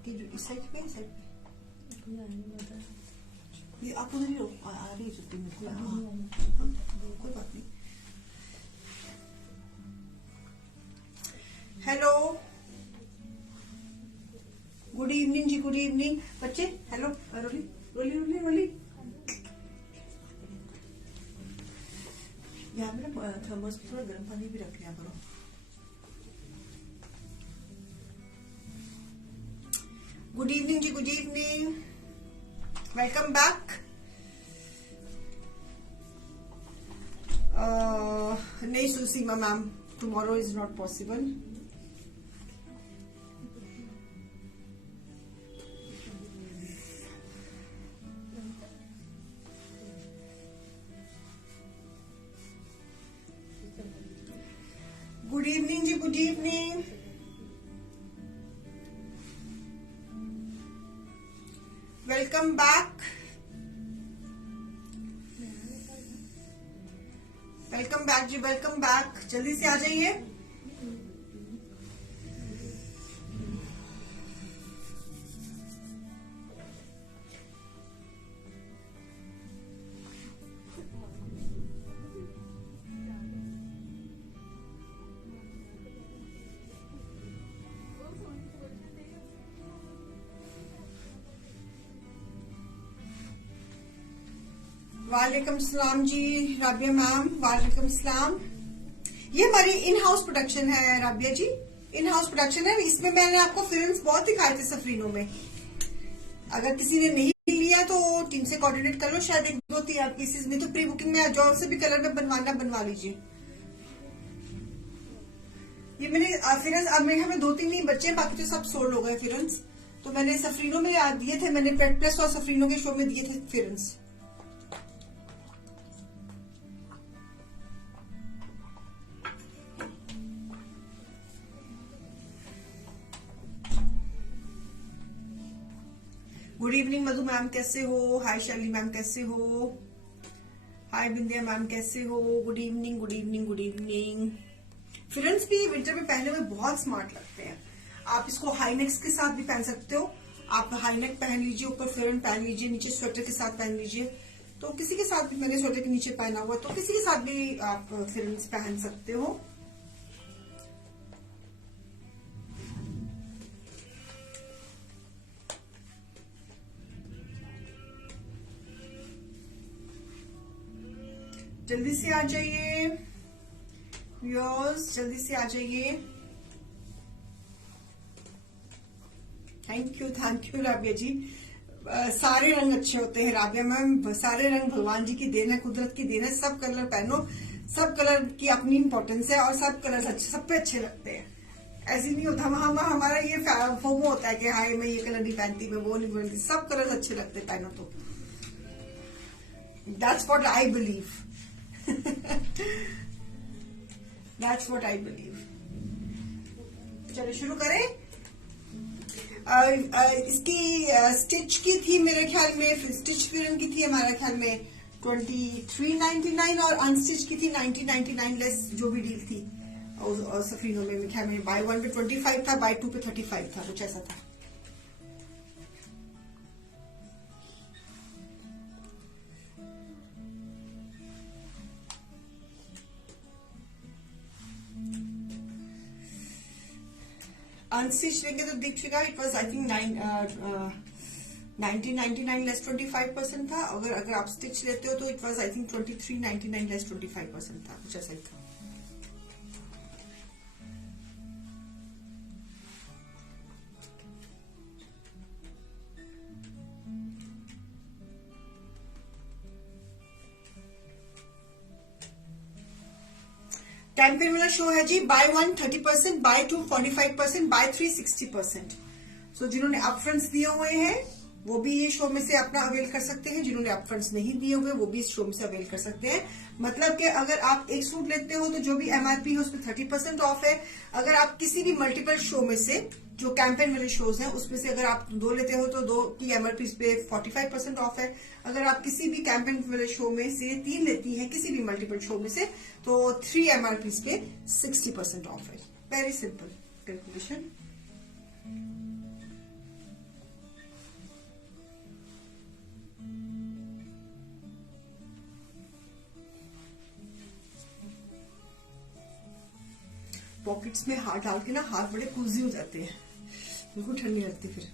आपकी जो इस साइड पे ये आप उधर ही रहो, आ रही है छुट्टी में कोई बात नहीं। हेलो, गुड इवनिंग जी, गुड इवनिंग बच्चे। हेलो रोली रोली रोली रोली, यहाँ पे ना थर्मस में थोड़ा गर्म पानी भी रख लिया करो। गुड इवनिंग जी, गुड इवनिंग, वेलकम बैक। नहीं Susima ma'am, tomorrow is not possible. Good evening जी, good evening. Welcome back, welcome back जी, वेलकम बैक। जल्दी से आ जाइए। वालेकुम सलाम जी राबिया मैम, वालेकुम सलाम। ये हमारी इन हाउस प्रोडक्शन है राबिया जी, इन हाउस प्रोडक्शन है। इसमें मैंने आपको फिल्म्स बहुत दिखाए थे सफरीनों में। अगर किसी ने नहीं लिया तो टीम से कोऑर्डिनेट कर लो, शायद एक दो तीन पीसेस में तो प्री बुकिंग में जो से भी कलर में बनवाना बनवा लीजिए। ये मैंने फिरंस, अब मेरे में दो तीन ही बच्चे हैं, बाकी तो सब सोल्ड हो गए फिरंस। तो मैंने सफरीनों में दिए थे, मैंने पेट प्लस और सफरीनों के शो में दिए थे फिरंस। गुड इवनिंग मधु मैम, कैसे हो? हाय शैली मैम, कैसे हो? हाय बिंदिया मैम, कैसे हो? Good evening, good evening, good evening. फिरंस भी विंटर में पहनने में बहुत स्मार्ट लगते हैं। आप इसको हाई नेक्स के साथ भी पहन सकते हो। आप हाई नेक पहन लीजिए, ऊपर फिरन पहन लीजिए, नीचे स्वेटर के साथ पहन लीजिए। तो किसी के साथ भी, मैंने स्वेटर के नीचे पहना हुआ, तो किसी के साथ भी आप फिरंस पहन सकते हो। जल्दी से आ जाइए व्यूअर्स, जल्दी से आ जाइए। थैंक यू राबिया जी। सारे रंग अच्छे होते हैं राबिया मैम, सारे रंग भगवान जी की देन है, कुदरत की देन है। सब कलर पहनो, सब कलर की अपनी इंपॉर्टेंस है और सब कलर अच्छे, सब पे अच्छे लगते हैं। ऐसे नहीं होता हमारा ये फोमो होता है कि हाय मैं ये कलर नहीं पहनती, मैं वो नहीं पहनती। सब कलर अच्छे लगते पहनो तो। That's what I believe. That's what I believe. चलो शुरू करें। इसकी स्टिच की थी मेरे ख्याल में, स्टिच फिल्म की थी हमारे ख्याल में 2399 और अनस्टिच की थी 1999 लेस जो भी डील थी। और सफरीनों में ख्याल में बाय 1 पे 25 था, बाय 2 पे 35 था, कुछ ऐसा था। अनस्टिच लेंगे तो Dikshika it was I think 1999 less 25% था। अगर आप स्टिच लेते हो तो it was I think 2399 less 25% था, कुछ ऐसा ही था। कैंपेन वाला शो है जी, बाय 1 30%, बाय 2 45%, बाय 3 60%। सो जिन्होंने अपफ्रंट्स दिए हुए हैं वो भी ये शो में से अपना अवेल कर सकते हैं, जिन्होंने अपफ्रंट्स नहीं दिए हुए वो भी इस शो में से अवेल कर सकते हैं। मतलब कि अगर आप एक सूट लेते हो तो जो भी एमआरपी है उसमें 30% ऑफ है। अगर आप किसी भी मल्टीपल शो में से, जो कैंपेन वाले शोज हैं उसमें से अगर आप 2 लेते हो तो 2 की एमआरपी पे 45% ऑफ है। अगर आप किसी भी कैंपेन वाले शो में से 3 लेती हैं, किसी भी मल्टीपल शो में से, तो 3 एमआरपी पे 60% ऑफ है। Very simple calculation. पॉकेट्स में हाथ डाल के ना हाथ बड़े कूजी हो जाते हैं, बिल्कुल ठंडी लगती फिर।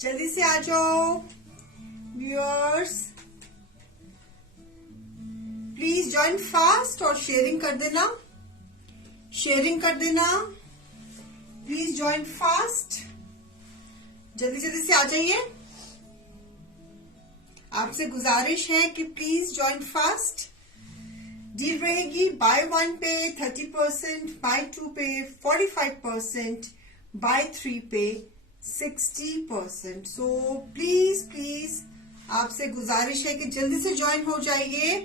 जल्दी से आ जाओ व्यूअर्स, प्लीज ज्वाइन फास्ट और शेयरिंग कर देना, शेयरिंग कर देना, प्लीज ज्वाइन फास्ट, जल्दी जल्दी से आ जाइए। आपसे गुजारिश है कि प्लीज ज्वाइन फास्ट। डील रहेगी बाय 1 पे 30%, बाय 2 पे 45%, बाय 3 पे 60%। सो प्लीज प्लीज आपसे गुजारिश है कि जल्दी से ज्वाइन हो जाइए।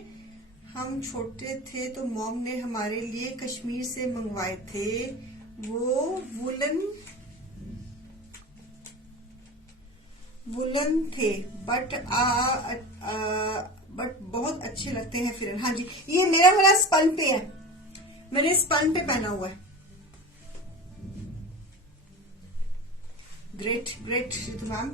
हम छोटे थे तो मॉम ने हमारे लिए कश्मीर से मंगवाए थे वो वुलन थे, बट बहुत अच्छे लगते हैं फिर। हाँ जी, ये मेरा वाला स्पन पे है, मैंने स्पन पे पहना हुआ है। ग्रेट ग्रेट रितु मैम,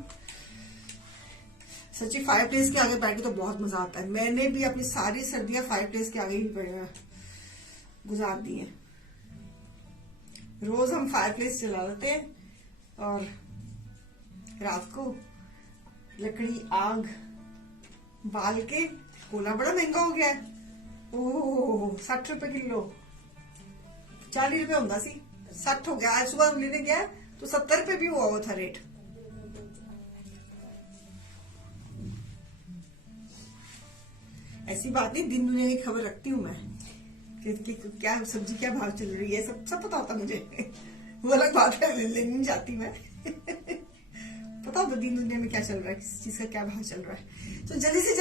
सच्ची फायर प्लेस के आगे बैठ के तो बहुत मजा आता है। मैंने भी अपनी सारी सर्दियां फायर प्लेस के आगे ही गुजार दी हैं। रोज हम फायर प्लेस चला लेते हैं और रात को लकड़ी आग बाल के। कोला बड़ा महंगा हो गया है, ओह 60 रुपए किलो, 40 रुपए होता सी 60 हो गया। आज सुबह लेने गया तो 70 रुपए भी हुआ था रेट। ऐसी बात नहीं, दिन दुनिया की खबर रखती हूँ मैं कि क्या सब्जी क्या भाव चल रही है, सब पता होता मुझे। वो अलग बात है, लेने नहीं जाती मैं। पता होता दिन दुनिया में क्या चल रहा है, किस चीज का क्या भाव चल रहा है। तो जल्दी से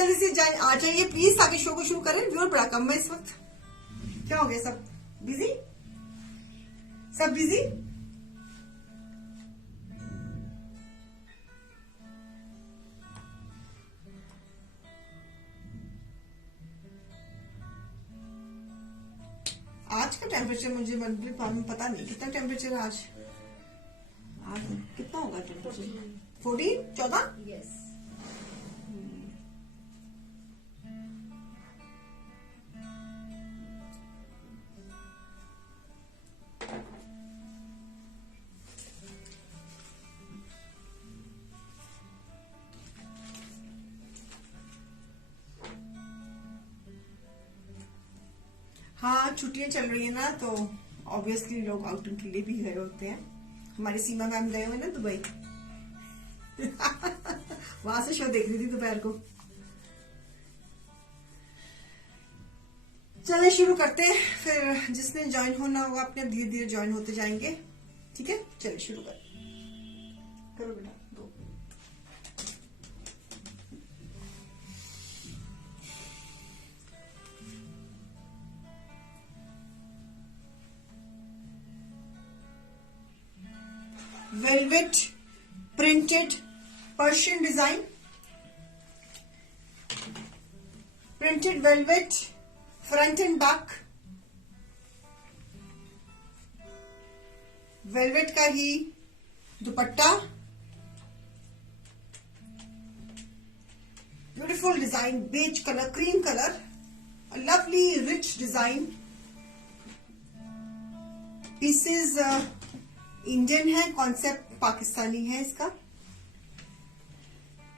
आ जाइए प्लीज, ताकि शो को शुरू करें। व्यूअर बड़ा कम है इस वक्त, क्या हो गया, सब बिजी, सब बिजी। आज का टेम्परेचर मुझे मतलब पता नहीं कितना टेम्परेचर आज कितना होगा टेम्परेचर, 14 यस। हाँ, छुट्टियां चल रही है ना, तो ऑब्वियसली लोग आउटिंग के लिए भी गए होते हैं। हमारी सीमा मैम गए हुए ना दुबई। वहां से शो देख रही थी दोपहर को। चले शुरू करते हैं, फिर जिसने ज्वाइन होना होगा अपने धीरे धीरे ज्वाइन होते जाएंगे। ठीक है, चलिए शुरू करो बेटा। दो velvet printed Persian design, printed velvet front and back, velvet का ही dupatta, beautiful design, beige colour, cream colour, lovely rich design. Pieces Indian है, कॉन्सेप्ट पाकिस्तानी है इसका।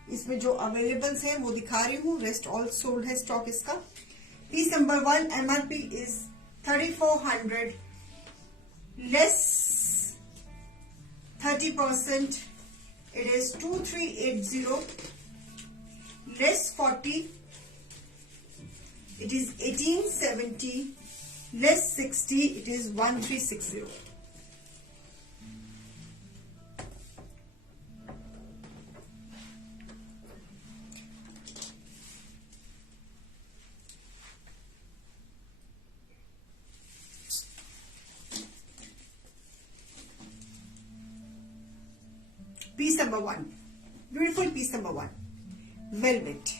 इसमें जो अवेलेबल्स है वो दिखा रही हूँ, रेस्ट ऑल सोल्ड है स्टॉक इसका। Piece number 1 MRP is 3400, less 30% it is 2380, less 40 it is 1870, less 60 it is 1360. Piece number 1, beautiful piece number 1, velvet.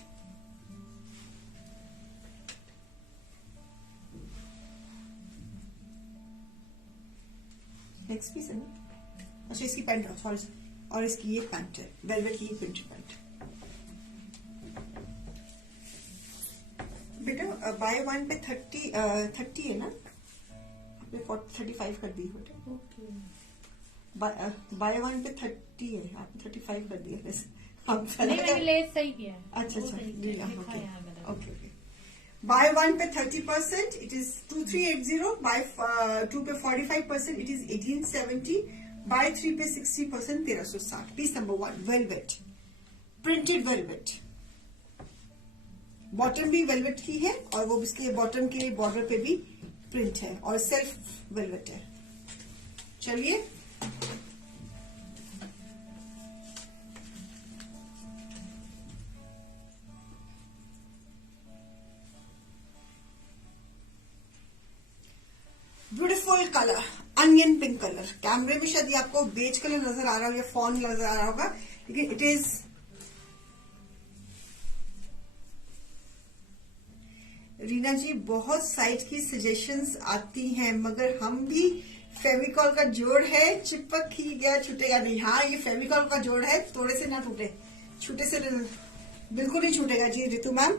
Next piece है ना, अच्छा इसकी पैंट है, सॉरी, और इसकी ये पैंट है, वेलवेट की प्रिंटेड पैंट। बेटा बाय वन पे 30 है ना, आपने 35 कर दी हो। बाय वन पे 30 है, आपने 35 कर दिया वैसे। नहीं, मैंने लेस सही किया है। अच्छा वो सही किया, लिखा है यहाँ गलत। ओके। बाय वन पे 30%, इट इज 2380। बाय 2 पे 45%, इट इज 1870। बाय 3 पे 60%, 1360। Piece number 1, velvet, printed velvet. Bottom भी वेलवेट की है और वो इसके बॉटम के बॉर्डर पे भी प्रिंट है और सेल्फ वेलवेट है। चलिए, beautiful colour, onion pink colour. कैमरे में शायद आपको बेज कलर नजर आ रहा हो या फॉन नजर आ रहा होगा, लेकिन इट इज रीना जी, बहुत साइट की सजेशंस आती हैं, मगर हम भी फेविकॉल का जोड़ है, चिपक ही गया छूटेगा नहीं। हाँ, ये फेविकॉल का जोड़ है, थोड़े से ना टूटे, छूटे से बिल्कुल नहीं छूटेगा जी। Ritu ma'am,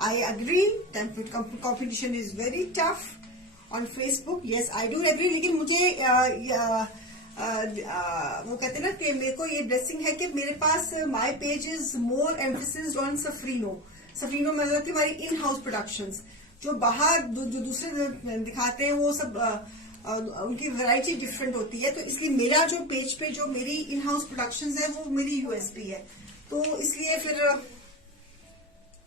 I agree, competition is very tough on Facebook. Yes, I do agree, लेकिन मुझे वो कहते हैं ना कि मेरे को ये ब्लेसिंग है कि मेरे पास my page is more emphasis on Safrino. Safrino मतलब कि हमारी इन हाउस प्रोडक्शंस, जो बाहर जो दूसरे दिखाते हैं वो सब उनकी वैरायटी डिफरेंट होती है। तो इसलिए मेरा जो पेज पे जो मेरी इन हाउस प्रोडक्शंस है वो मेरी यूएसपी है, तो इसलिए फिर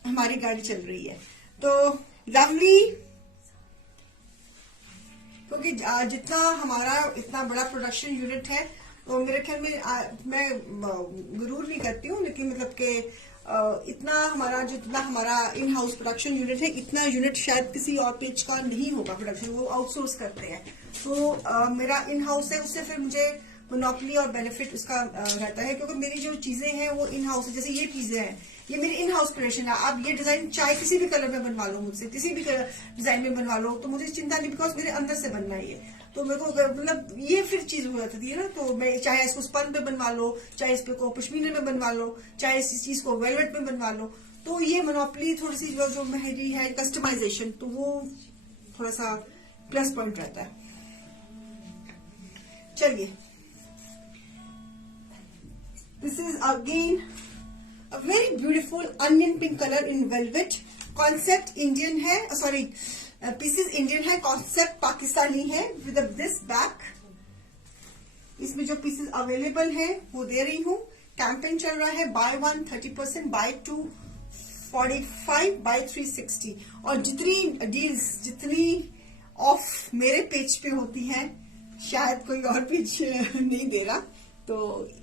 हमारी गाड़ी चल रही है। तो लवली, क्योंकि जितना हमारा इतना बड़ा प्रोडक्शन यूनिट है, तो मेरे ख्याल में मैं गुरूर नहीं करती हूँ, लेकिन मतलब कि इतना हमारा जितना हमारा इन हाउस प्रोडक्शन यूनिट है, इतना यूनिट शायद किसी और पेज का नहीं होगा प्रोडक्शन, वो आउटसोर्स करते हैं। तो मेरा इन हाउस है, उससे फिर मुझे मोनोपोली और बेनिफिट उसका रहता है, क्योंकि मेरी जो चीजें हैं वो इन हाउस है। जैसे ये चीजें हैं, ये मेरी इन हाउस क्रिएशन है। आप ये डिजाइन चाहे किसी भी कलर में बनवा लो मुझसे, किसी भी डिजाइन में बनवा लो, तो मुझे चिंता नहीं, बिकॉज मेरे अंदर से बनना है ये। तो मेरे को मतलब ये फिर चीज हो जाती है ना, तो मैं चाहे इसको स्पन पे बनवा लो, चाहे इस पे को पश्मीने में बनवा लो, चाहे इस चीज को वेलवेट में बनवा लो, तो ये मोनोपोली थोड़ी सी जो मेरी है कस्टमाइजेशन, तो वो थोड़ा सा प्लस पॉइंट रहता है। चलिए, this is again a very beautiful onion pink color in velvet. Concept Indian है, सॉरी पीसेस इंडियन है, कॉन्सेप्ट पाकिस्तानी है। विद दिस बैक, इसमें जो पीसेस अवेलेबल है वो दे रही हूँ। कैंपेन चल रहा है, बाय 1 30%, बाय 2 45, बाय 3 60। और जितनी डील्स, जितनी ऑफ मेरे पेज पे होती हैं, शायद कोई और पेज नहीं दे रहा। तो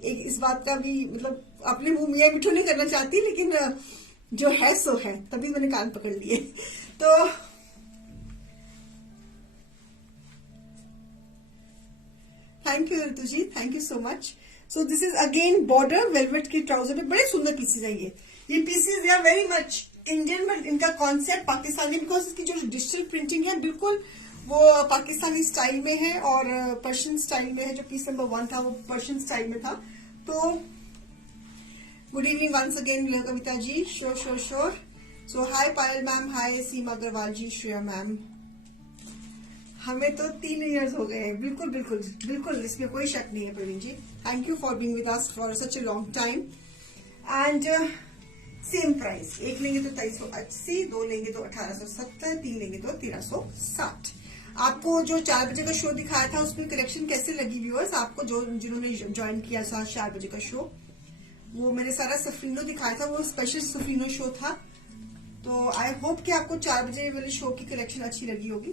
एक इस बात का भी मतलब अपने मुंह मियाँ मिठू नहीं करना चाहती, लेकिन जो है सो है, तभी मैंने कान पकड़ लिए। तो thank you Ritu ji, thank you so much. So this is again border velvet की ट्राउजर में, बड़े सुंदर पीसेज है ये pieces they are very much Indian, but इनका कॉन्सेप्ट पाकिस्तानी, बिकॉज इसकी जो डिजिटल प्रिंटिंग है बिल्कुल वो पाकिस्तानी स्टाइल में है और पर्शियन स्टाइल में है। जो पीस नंबर 1 था वो पर्शियन स्टाइल में था। तो good evening once again Kavita ji, sure sure sure. सो हाय पायल मैम, हाय सीमा अग्रवाल जी, श्रेया मैम। हमें तो 3 इयर्स हो गए हैं, बिल्कुल बिल्कुल बिल्कुल, इसमें कोई शक नहीं है Praveen ji. Thank you for being with us for such a long time. And same price, एक लेंगे तो 2380, 2 लेंगे तो 1870, 3 लेंगे तो 1360। आपको जो 4 बजे का शो दिखाया था उसमें कलेक्शन कैसे लगी व्यूअर्स? आपको जो जिन्होंने ज्वाइन किया था 4 बजे का शो, वो मैंने सारा सफरीनो दिखाया था, वो स्पेशल सफरीनो शो था। तो आई होप कि आपको 4 बजे वाले शो की कलेक्शन अच्छी लगी होगी।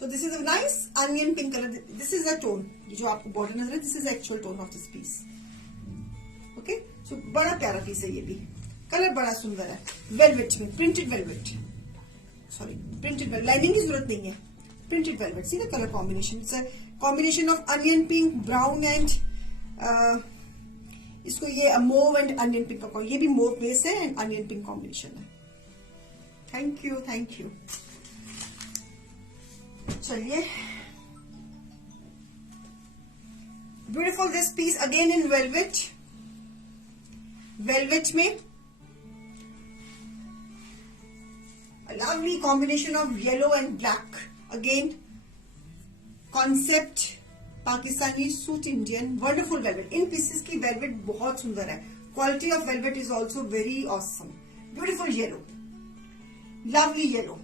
So this is a nice onion pink colour, this is a tone, जो आपको बॉर्डर नजर है, this is actual tone of this piece. Okay, so बड़ा प्यारा पीस है ये भी, कलर बड़ा सुंदर है, वेलवेट में, printed velvet, sorry printed velvet, lining की जरूरत नहीं है, printed velvet. See the colour combination, it's a combination of onion pink, brown and इसको ये मोव एंड अनियन पिंक का, ये भी मोव बेस है एंड अनियन पिंक कॉम्बिनेशन है। Thank you thank you. चलिए, beautiful this piece again in velvet, velvet में lovely combination of yellow and black, again concept Pakistani suit Indian, wonderful velvet. In pieces की velvet बहुत सुंदर है, quality of velvet is also very awesome. Beautiful yellow, lovely yellow,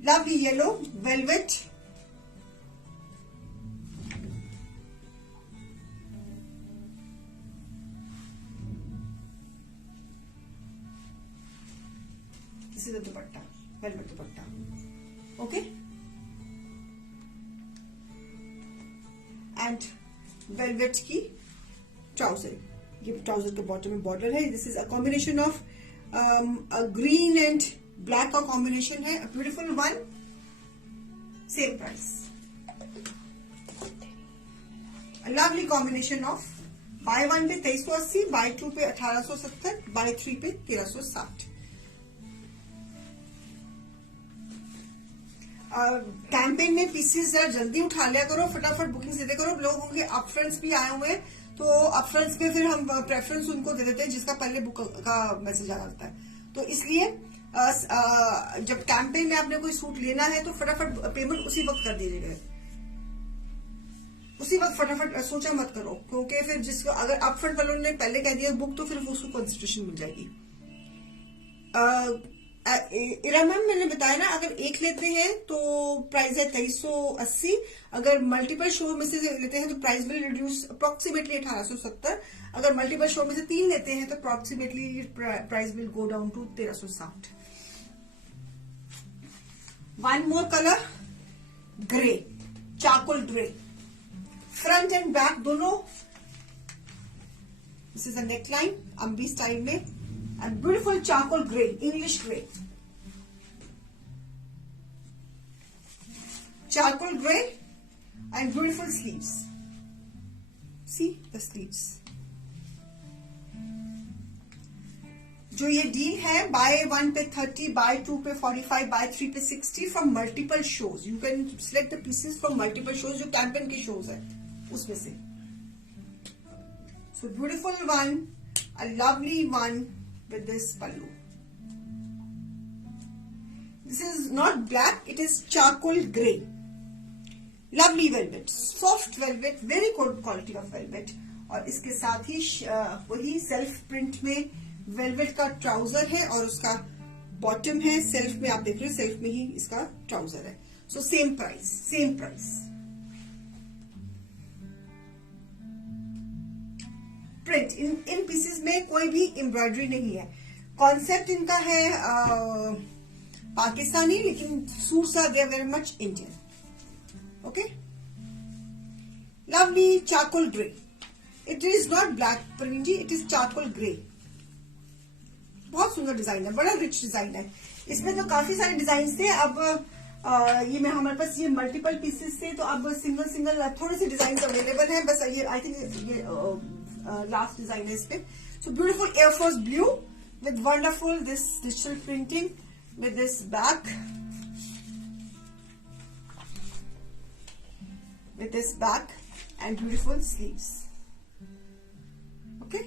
lovely yellow velvet. किसी का दुपट्टा, velvet dupatta, okay. And velvet की trouser, ये trouser के bottom में बॉर्डर है। This is a combination of green and black का combination है, beautiful one, same price. Lovely combination of by one पे 2380, बाय टू पे 1870, बाय थ्री पे 1360। कैंपेन में पीसेस जरा जल्दी उठा लिया करो, फटाफट बुकिंग दे करो। लोगों के अपफ्रंट्स भी आए हुए हैं, तो अपफ्रंट्स में फिर हम प्रेफरेंस उनको दे देते हैं जिसका पहले बुक का मैसेज आ जाता है। तो इसलिए जब कैंपेन में आपने कोई सूट लेना है तो फटाफट पेमेंट उसी वक्त कर दीजिएगा, उसी वक्त फटाफट, सोचा मत करो, क्योंकि फिर जिसको अगर अपफ्रंट वालों ने पहले कह दिया बुक तो फिर उसको कंसिडरेशन मिल जाएगी। इरा मैम मैंने बताया ना, अगर एक लेते हैं तो प्राइस है 2380, अगर मल्टीपल शो में से लेते हैं तो प्राइस विल रिड्यूस अप्रोक्सीमेटली 1870, अगर मल्टीपल शो में से 3 लेते हैं तो approximately price will go down to 1360। One more colour, grey, charcoal grey, front and back दोनों। दिस इज अ नेकलाइन अम्बी स्टाइल में, and beautiful charcoal grey, English grey, charcoal grey and beautiful sleeves. See the sleeves. जो ये deal है, by one पे 30, by two पे 45, by three पे 60 from multiple shows. You can select the pieces from multiple shows, जो campaign के shows है उसमें से। So beautiful one, a lovely one with this pallu. This is not black, it is charcoal grey. Lovely velvet, soft velvet, very good quality of velvet. और इसके साथ ही वही self print में वेलवेट का ट्राउजर है और उसका बॉटम है। सेल्फ में आप देख रहे हो, सेल्फ में ही इसका ट्राउजर है। So same price, same price. Print in pieces में कोई भी एम्ब्रॉयडरी नहीं है। कॉन्सेप्ट इनका है पाकिस्तानी, लेकिन suits are there very much Indian. Okay, lovely charcoal grey, it is not black print, it is charcoal grey. बहुत सुंदर डिजाइन है, बड़ा रिच डिजाइन है। इसमें तो काफी सारे डिजाइन थे, अब ये में हमारे पास ये मल्टीपल पीसेस थे, तो अब सिंगल सिंगल थोड़े से डिजाइन अवेलेबल हैं। बस ये आई थिंक ये लास्ट डिजाइन है इस पे। So beautiful air force blue with wonderful this digital printing with this back, with this back and beautiful sleeves. Okay,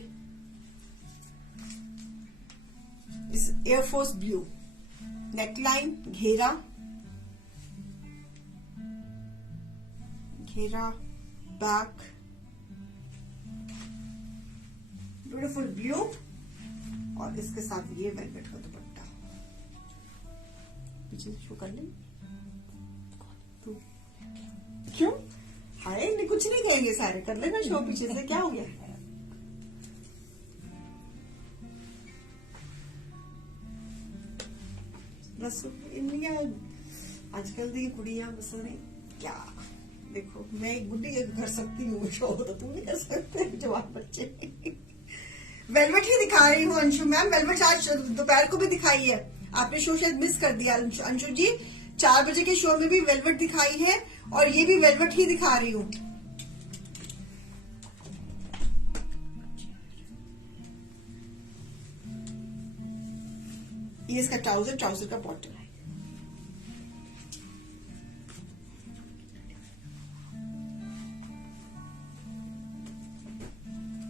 this Air Force blue neckline, घेरा back, beautiful blue, और इसके साथ ये velvet का दुपट्टा। पीछे शो कर ले, क्यों? हाय, कुछ नहीं कहेंगे, सारे कर लेना शो पीछे से, क्या हो गया? बस इंडिया आजकल दी कुड़ियां बस क्या, देखो मैं एक बुढ़ी कर सकती हूँ शो, तो तुम नहीं कर सकते जवान बच्चे। वेलवेट ही दिखा रही हूँ अंशु मैम, वेलवेट आज दोपहर को भी दिखाई है, आपने शो शायद मिस कर दिया अंशु जी। 4 बजे के शो में भी वेलवेट दिखाई है और ये भी वेलवेट ही दिखा रही हूँ। ये इसका ट्राउजर का बॉटम है।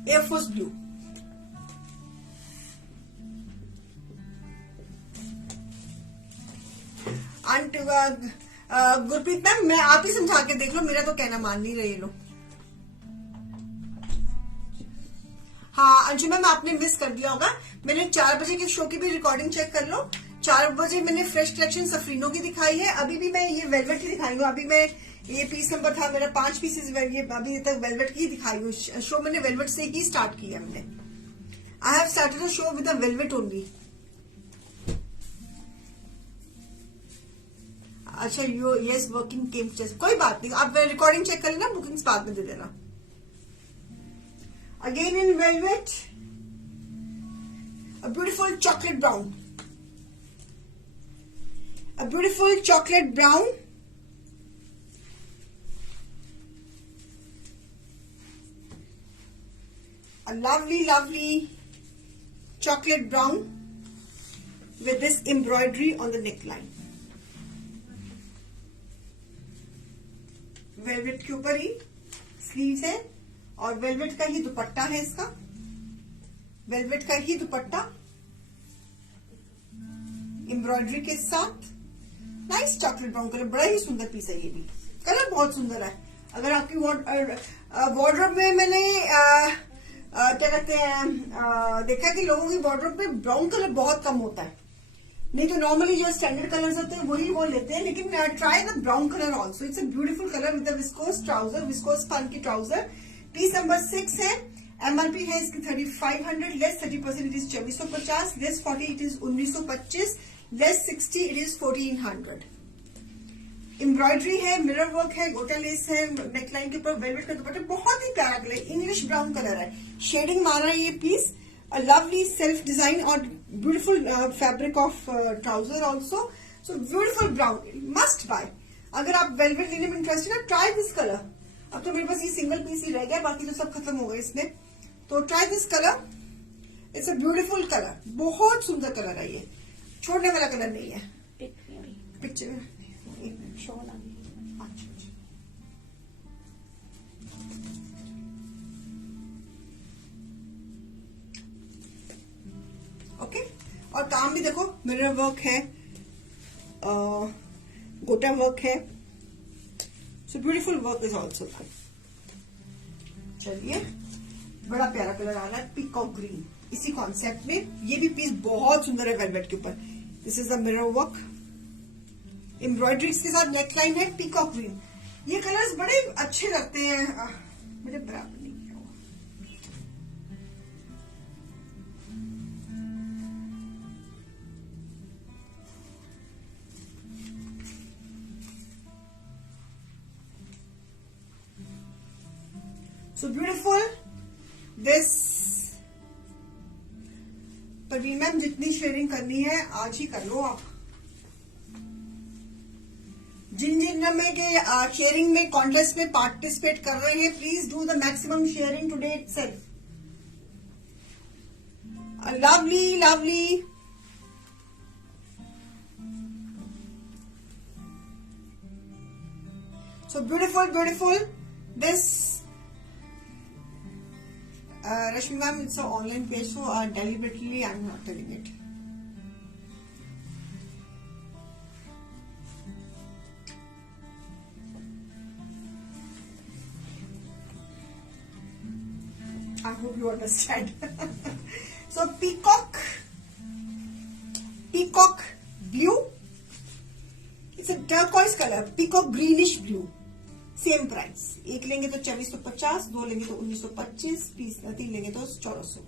Air force blue. गुरप्रीत मैम, मैं आप ही समझा के देख लो, मेरा तो कहना मान नहीं रहे लोग। हाँ अंशु मैम, आपने मिस कर दिया होगा, मैंने 4 बजे के शो की भी रिकॉर्डिंग चेक कर लो। 4 बजे मैंने फ्रेश कलेक्शन सफरीनो की दिखाई है, अभी भी मैं ये वेलवेट की दिखाई हूँ। अभी मैं ये पीस नंबर था मेरा 5 पीसेस, ये अभी तक वेलवेट की दिखाई हूँ। शो मैंने वेलवेट से ही स्टार्ट किया हमने। I have started the show with the velvet only. अच्छा you yes working came test, कोई बात नहीं, आप रिकॉर्डिंग चेक कर लेना, बुकिंग्स बाद में दे देना। Again in velvet, a beautiful chocolate brown, a beautiful chocolate brown, a lovely chocolate brown with this embroidery on the neckline। Velvet के ऊपर ही स्लीव्स है और वेलवेट का ही दुपट्टा है इसका, वेलवेट का ही दुपट्टा एम्ब्रॉयडरी के साथ। नाइस चॉकलेट ब्राउन कलर, बड़ा ही सुंदर पीस है, ये भी कलर बहुत सुंदर है। अगर आपकी वार्डरोब में मैंने क्या कहते हैं देखा कि लोगों की वार्डरोब में ब्राउन कलर बहुत कम होता है, नहीं तो नॉर्मली जो स्टैंडर्ड कलर्स होते हैं वही वो लेते हैं, लेकिन try the brown colour also. It's a beautiful colour with viscose trouser, viscose फन की ट्राउजर। पीस नंबर 6 है, एमआरपी है इसकी 3500, less 30% it is 2450, less 40 it is 1925, less 60 it is 1400। Embroidery है, मिरर वर्क है, गोटा लेस है नेकलाइन के ऊपर, वेलवेट का दुपट्टा, बहुत ही प्यारा कलर, इंग्लिश ब्राउन कलर है, शेडिंग मारा है ये piece. A lovely self design और beautiful fabric of trouser also, so beautiful brown, must buy। अगर आप velvet लेने में इंटरेस्टेड है, try this color। अब तो मेरे पास ये सिंगल पीस ही रह गया, बाकी तो सब खत्म हो गए इसमें, तो try this color, it's a beautiful color, बहुत सुंदर कलर है ये, छोड़ने वाला कलर नहीं है। Picture okay. और काम भी देखो, मिरर वर्क है, गोटा वर्क है, so beautiful work is also. चलिए, बड़ा प्यारा कलर आ रहा है, पीकॉक ग्रीन, इसी कॉन्सेप्ट में। ये भी पीस बहुत सुंदर है वेलवेट के ऊपर। This is the mirror work, embroidery के साथ नेकलाइन है, पीकॉक ग्रीन। ये कलर्स बड़े अच्छे लगते हैं, मुझे बराबर नहीं किया हुआ। So beautiful this। Parveen ma'am, जितनी शेयरिंग करनी है आज ही कर लो आप। जिन में के शेयरिंग में कॉन्टेस्ट में पार्टिसिपेट कर रहे हैं, please do the maximum sharing today itself. Lovely so beautiful this. Rashmi ma'am, it's an online page, so deliberately I'm not telling it. I hope you understand. So peacock blue. It's a turquoise color, peacock greenish blue. Same price, एक लेंगे तो 2450, 2 लेंगे तो 1925, 3 लेंगे तो 1400।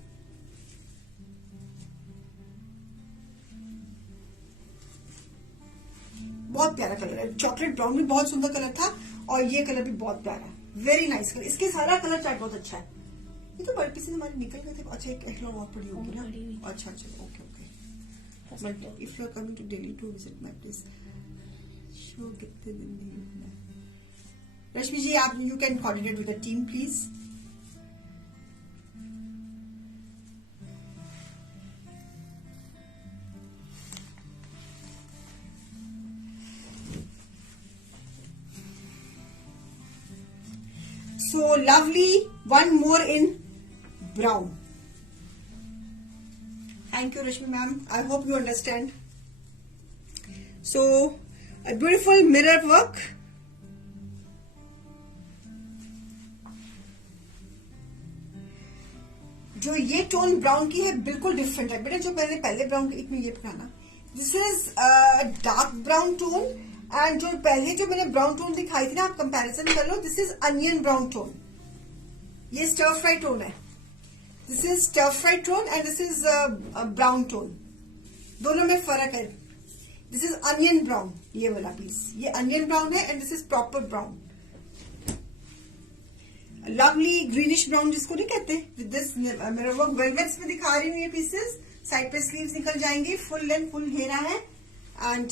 बहुत प्यारा colour है, चॉकलेट ब्राउन भी बहुत सुंदर कलर था और ये कलर भी बहुत प्यारा है, वेरी नाइस कलर। इसके सारा कलर चार्ट बहुत अच्छा है। ये तो बड़े पीसेस हमारे निकल गए थे। अच्छा, एक एक्लो और पड़ी होगी ना। अच्छा, okay. If you are coming to Delhi to visit my place, show कितने दिन नहीं होना है। रश्मि जी, आप you can coordinate with the team please. So lovely, one more in brown. Thank you, Rashmi ma'am. I hope you understand. So, a beautiful mirror work. जो ये tone brown की है बिल्कुल डिफरेंट है बेटा, जो मैंने पहले ब्राउन, एक मिनट ये पकड़ाना, this is dark brown tone, and जो पहले जो मैंने ब्राउन टोन दिखाई थी ना, आप कंपैरिजन कर लो, this is onion brown tone, ये स्टर फ्राई टोन है, this is stir fry tone and this is brown tone, दोनों में फर्क है। दिस इज अनियन ब्राउन, ये वाला पीस, ये अनियन ब्राउन है and this is proper brown, lovely greenish brown जिसको नहीं कहते। With this mirror work velvets में दिखा रही हूँ ये पीसेस, साइड पे स्लीव्स निकल जाएंगे, फुल लेंथ फुल घेरा है एंड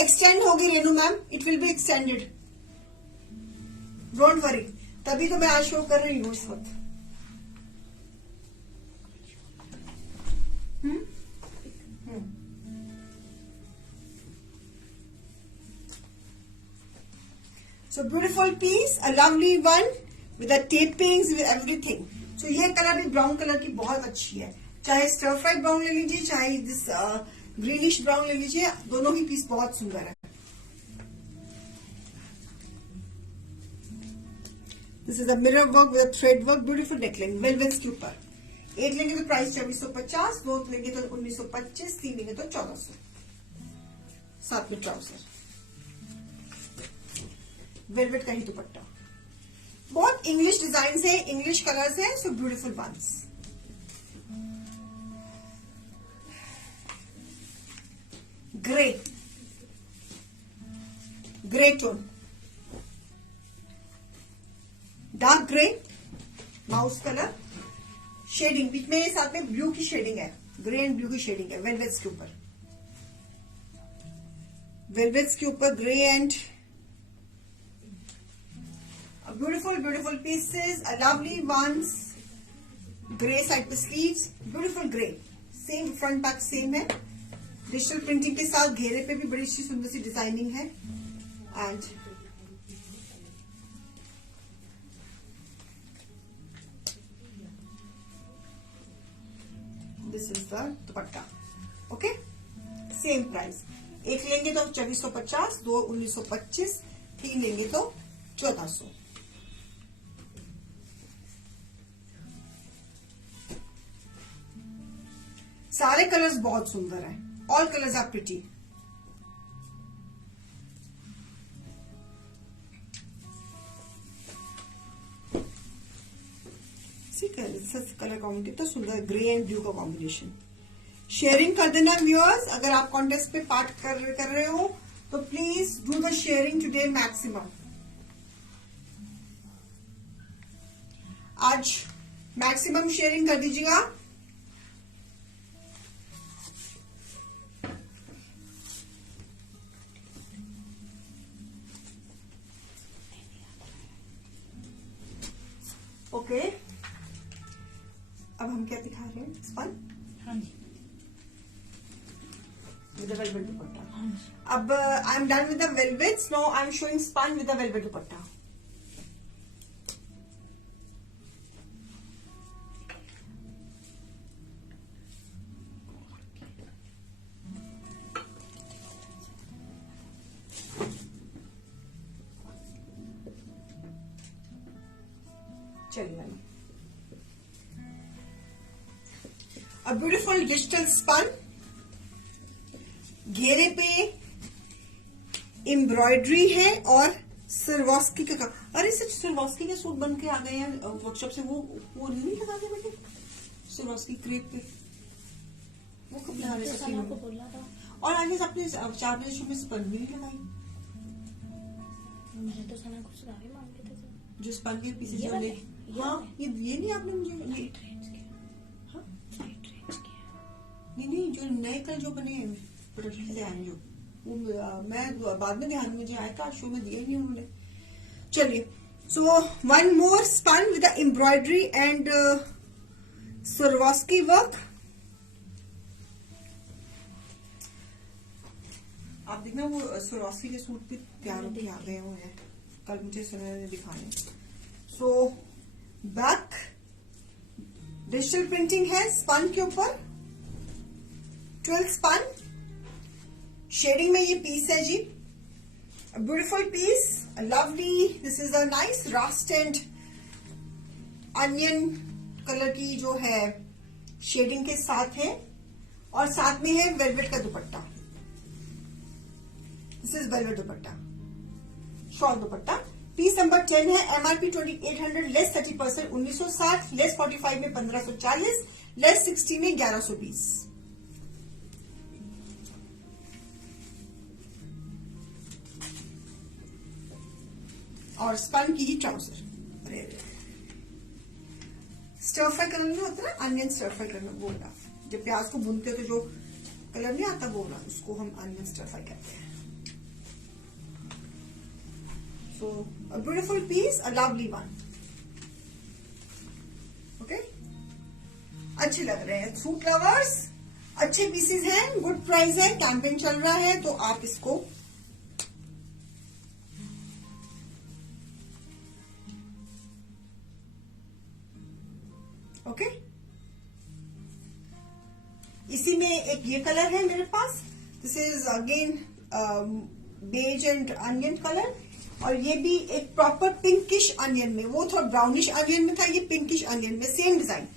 एक्सटेंड होगी Renu ma'am, it will be extended, don't worry, तभी तो मैं आज शो कर रही हूँ इस वक्त। So beautiful piece, a lovely one with the tapings, with everything. So ये कलर भी ब्राउन कलर की बहुत अच्छी है, चाहे स्टर फ्राई ब्राउन ले लीजिए, चाहे दिस ग्रीनिश ब्राउन ले लीजिए, दोनों ही पीस बहुत सुंदर है। This is a mirror work with thread work, beautiful neckline, velvets के ऊपर। एक लेंगे तो प्राइस 2450, दो लेंगे तो 1925, तीन लेंगे तो 1400, साथ में ट्राउजर, वेलवेट का ही दुपट्टा, बहुत इंग्लिश डिजाइन है, इंग्लिश कलर्स है, so beautiful ones. Grey, grey tone, dark grey, mouse colour, shading बीच में साथ में ब्लू की शेडिंग है, ग्रे एंड ब्लू की शेडिंग है, वेलवेट्स के ऊपर, वेलवेट्स के ऊपर grey and beautiful beautiful pieces, a lovely ones, gray side पे sleeves, beautiful gray, same front back same है, डिजिटल प्रिंटिंग के साथ घेरे पे भी बड़ी अच्छी सुंदर सी डिजाइनिंग है, and this is the dupatta, okay, same price, एक लेंगे तो 2450, दो 1925, तीन लेंगे तो 1400। सारे कलर्स बहुत सुंदर हैं, all colours are pretty. Colour combination तो सुंदर, ग्रे एंड ब्लू का कॉम्बिनेशन। शेयरिंग कर देना व्यूअर्स, अगर आप कॉन्टेस्ट पे पार्ट कर रहे हो तो please do the sharing today maximum. आज मैक्सिमम शेयरिंग कर दीजिएगा। ओके, अब हम क्या दिखा रहे हैं, स्पन, हाँ जी, विद द वेलवेट दुपट्टा। हाँ जी, अब I am done with the velvets, now I am showing spun with the velvet dupatta. चलिए, अ ब्यूटीफुल डिजिटल स्पन, घेरे पे एम्ब्रॉयडरी है और सिरवास्की का काम। अरे सच सिरवास्की के सूट बन के आ गए हैं वर्कशॉप से, वो नहीं लगा के बेटे, सिरवास्की क्रेप पे वो कब लगा रहे थे को बोला था, और आगे अपने 4 बजे शो में स्पन भी नहीं लगाई, मुझे तो सना कुछ गाड़ी मांग रहे थे, जो स्पन के पीछे ये जो वाले? ले, हाँ ये नहीं आपने मुझे ये, लाइट रेंज के, हाँ लाइट रेंज के, नहीं जो नए कल जो बने हैं प्रोडक्शन से आए जो, वो मैं बाद में ध्यान मुझे आया था, शो में दिया ही नहीं उन्होंने। चलिए, so one more spun with embroidery and Swarovski work. आप देखना वो Swarovski के सूट भी तैयार होके आ गए हुए हैं, कल मुझे सुनने ने दिखाए। सो बैक डिजिटल प्रिंटिंग है स्पन के ऊपर, 12 स्पन शेडिंग में ये पीस है जी। Beautiful piece, lovely, this is a nice rust and onion colour की जो है शेडिंग के साथ है, और साथ में है वेलवेट का dupatta. This is velvet dupatta, shawl dupatta. Piece number 10 है, एमआरपी 2800, लेस 30%, 1960, लेस 45 में 1540, लेस 60 में 1120। और स्पन की ही ट्राउजर। स्टर फ्राई कलर नहीं होता ना, अनियन स्टर फ्राई कलर, वो वाला जब प्याज को भूनते हो तो जो कलर नहीं आता वो वाला, उसको हम अनियन स्टर फ्राई कहते हैं। So a beautiful piece, a lovely one. Okay, अच्छे लग रहे हैं सूट लवर्स, अच्छे पीसेस हैं, गुड प्राइस है, कैंपेन चल रहा है तो आप इसको ओके। इसी में एक ये कलर है मेरे पास, this is again beige and onion colour, और ये भी एक प्रॉपर पिंकिश अनियन में, वो थोड़ा ब्राउनिश अनियन में था, ये पिंकिश अनियन में, सेम डिजाइन।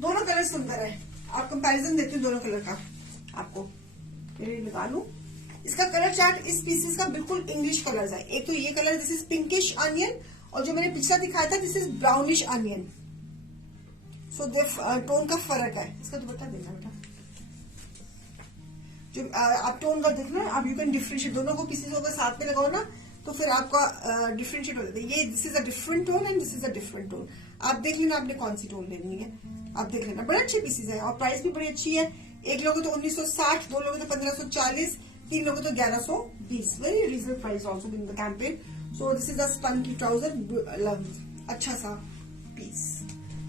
दोनों कलर सुंदर है, आप कंपैरिजन देती हूँ दोनों कलर का आपको, ये लगा लू। इसका कलर चार्ट इस पीसेस का बिल्कुल इंग्लिश कलर्स है। एक तो ये colour this is pinkish onion, और जो मैंने पिछला दिखाया था this is brownish onion. So tone का फर्क है। इसका दुपट्टा देखना बेटा, जो आप टोन का देखना, आप यू कैन डिफरेंशिएट, दोनों को पीसेस होकर साथ में लगाओ ना तो फिर आपका डिफरेंशिएट हो जाता है। ये this is a different tone and this is a different tone. आप देख लेना आपने कौन सी टोन लेनी है, आप देख लेना। बड़े अच्छे पीसेस है और प्राइस भी बड़ी अच्छी है। एक लोगों तो 1960, दो लोगों तो 1540, तीन लोगों तो 1120। Very reasonable price also in the campaign. So this is a spun की ट्राउजर, अच्छा सा पीस।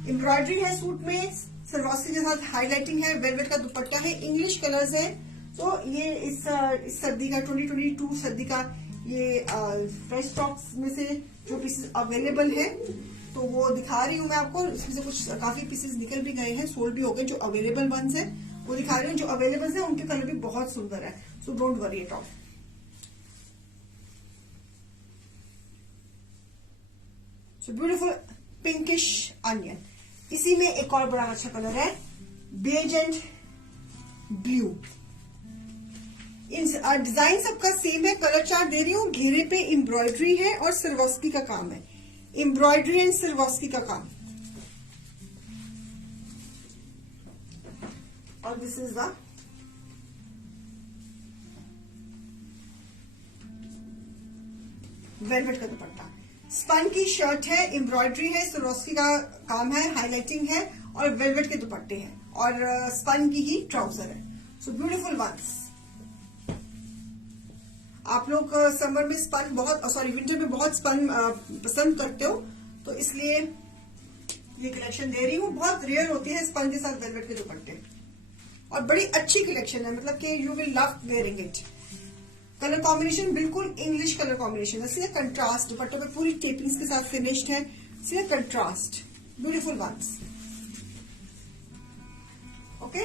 एम्ब्रॉयडरी है सूट में, सरवास्की के साथ हाईलाइटिंग है, वेलवेट का दुपट्टा है, इंग्लिश कलर्स है। तो ये इस सर्दी का 2022 सर्दी का ये फ्रेश स्टॉक्स में से जो पीसेस अवेलेबल है तो वो दिखा रही हूँ मैं आपको। इसमें से कुछ काफी पीसेस निकल भी गए हैं, सोल्ड भी हो गए। जो अवेलेबल वंस है वो दिखा रही हूँ, जो अवेलेबल है उनके कलर भी बहुत सुंदर है। So don't worry at all. So beautiful pinkish onion. इसी में एक और बड़ा अच्छा कलर है, बेज एंड ब्लू। इन डिजाइन सबका सेम है, कलर चार्ट दे रही हूँ। घेरे पे एम्ब्रॉयडरी है और सिरवास्की का काम है, एम्ब्रॉयडरी एंड सिरवास्की का काम। और दिस इज द वेलवेट का दुपट्टा। स्पन की शर्ट है, एम्ब्रॉयडरी है, सिरवास्की का काम है, हाईलाइटिंग है और वेलवेट के दुपट्टे हैं और स्पन की ही ट्राउजर है। So beautiful ones. आप लोग समर में स्पन बहुत, सॉरी विंटर में बहुत स्पन पसंद करते हो तो इसलिए ये कलेक्शन दे रही हूँ। बहुत रेयर होती है स्पन के साथ वेलवेट के दुपट्टे और बड़ी अच्छी कलेक्शन है, मतलब कि you will love wearing it. Colour combination बिल्कुल इंग्लिश कलर कॉम्बिनेशन है, सीधा कंट्रास्ट, दुपट्टे पे पूरी टेपिंग्स के साथ फिनिश्ड है, सीधा कंट्रास्ट, ब्यूटीफुल वंस। ओके,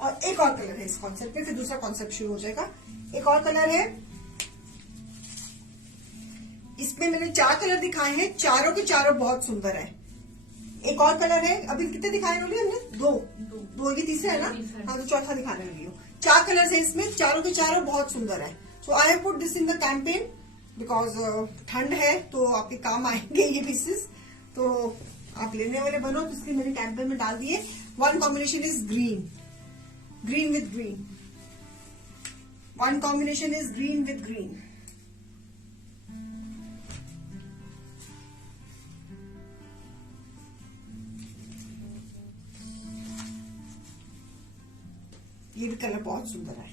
और एक और कलर है इस कॉन्सेप्ट में, फिर दूसरा कॉन्सेप्ट शुरू हो जाएगा। एक और कलर है, इसमें मैंने 4 कलर दिखाए हैं, चारों के चारों बहुत सुंदर है। एक और कलर है, अभी कितने दिखाने वाली हमने? दो ये तीसरा है ना, हाँ तो चौथा दिखाने वाली हूँ। 4 कलर्स है इसमें, चारों के चारों बहुत सुंदर है। So I have put this in the campaign because ठंड है तो आपके काम आएंगे ये पीसेस, तो आप लेने वाले बनो तो इसलिए मैंने कैंपेन में डाल दिए। One combination is green, green with green, one combination is green with green. ये भी कलर बहुत सुंदर है।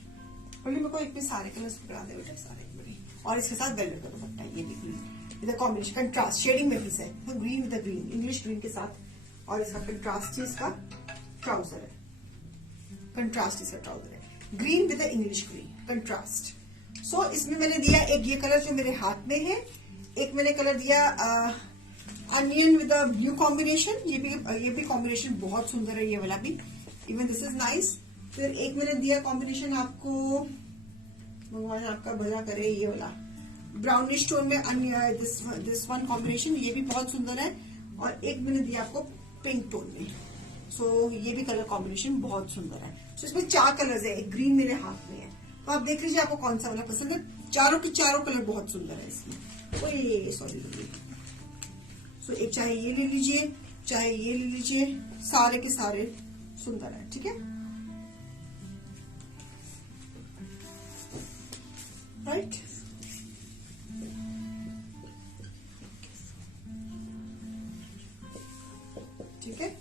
बोलिए मेरे को एक में सारे कलर्स पकड़ा दे बेटा, सारे बड़ी। और इसके साथ वेलवेट का दुपट्टा, ये भी green with combination, contrast shading में पीस है, green with green, English green के साथ। और इसका कंट्रास्ट इसका ट्राउजर है, कंट्रास्ट इसका ट्राउजर है, green with English green, contrast. So इसमें मैंने दिया एक ये कलर जो मेरे हाथ में है, एक मैंने कलर दिया onion with a blue combination, ये भी कॉम्बिनेशन बहुत सुंदर है, ये वाला भी इवन दिस इज नाइस। फिर एक मैंने दिया कॉम्बिनेशन आपको, भगवान आपका भला करे, ये वाला ब्राउनिश टोन में दिस वन कॉम्बिनेशन, ये भी बहुत सुंदर है। और एक मैंने दिया आपको पिंक टोन में, सो ये भी कलर कॉम्बिनेशन बहुत सुंदर है। सो इसमें 4 कलर्स है, एक ग्रीन मेरे हाथ में है, तो आप देख लीजिए आपको कौन सा वाला पसंद है। चारों के चारों कलर बहुत सुंदर है इसमें। ओए सॉरी, सो एक चाहे ये ले लीजिए, चाहे ये ले लीजिए, सारे के सारे सुंदर है। ठीक है, राइट। ठीक है,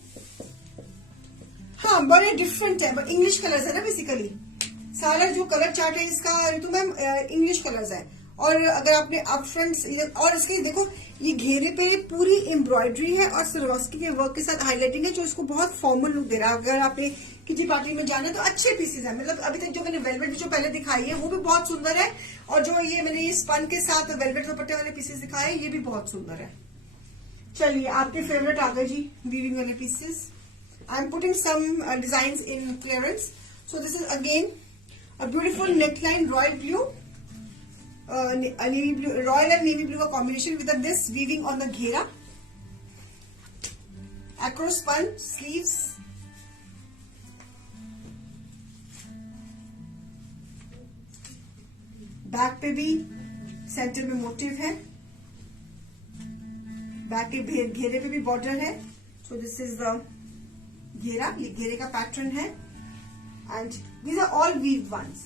हाँ बड़े डिफरेंट है, बट इंग्लिश कलर्स है ना बेसिकली। सारा जो कलर चार्ट है इसका रितु मैम इंग्लिश कलर्स है। और अगर आपने अप फ्रंट और इसके देखो ये घेरे पे पूरी एम्ब्रॉयडरी है और सिरोस्की के वर्क के साथ हाईलाइटिंग है, जो इसको बहुत फॉर्मल लुक दे रहा है। अगर आपने किटी पार्टी में जाना है तो अच्छे पीसेज है। मतलब अभी तक जो मैंने वेलवेट जो पहले दिखाई है वो भी बहुत सुंदर है, और जो ये मैंने ये स्पन के साथ वेलवेट दुपट्टे वाले पीसेज दिखाए ये भी बहुत सुंदर है। चलिए आपके फेवरेट आ गए जी वीविंग वाले pieces. I am putting some design in clearance. So this is again a beautiful neckline, royal blue, navy blue, royal and navy blue combination with this weaving on the ghera, acro spun sleeves, back पे भी centre में motive है, back के घेरे पे भी border है। सो this is the घेरा, ये घेरे का पैटर्न है। And these are all weaved ones.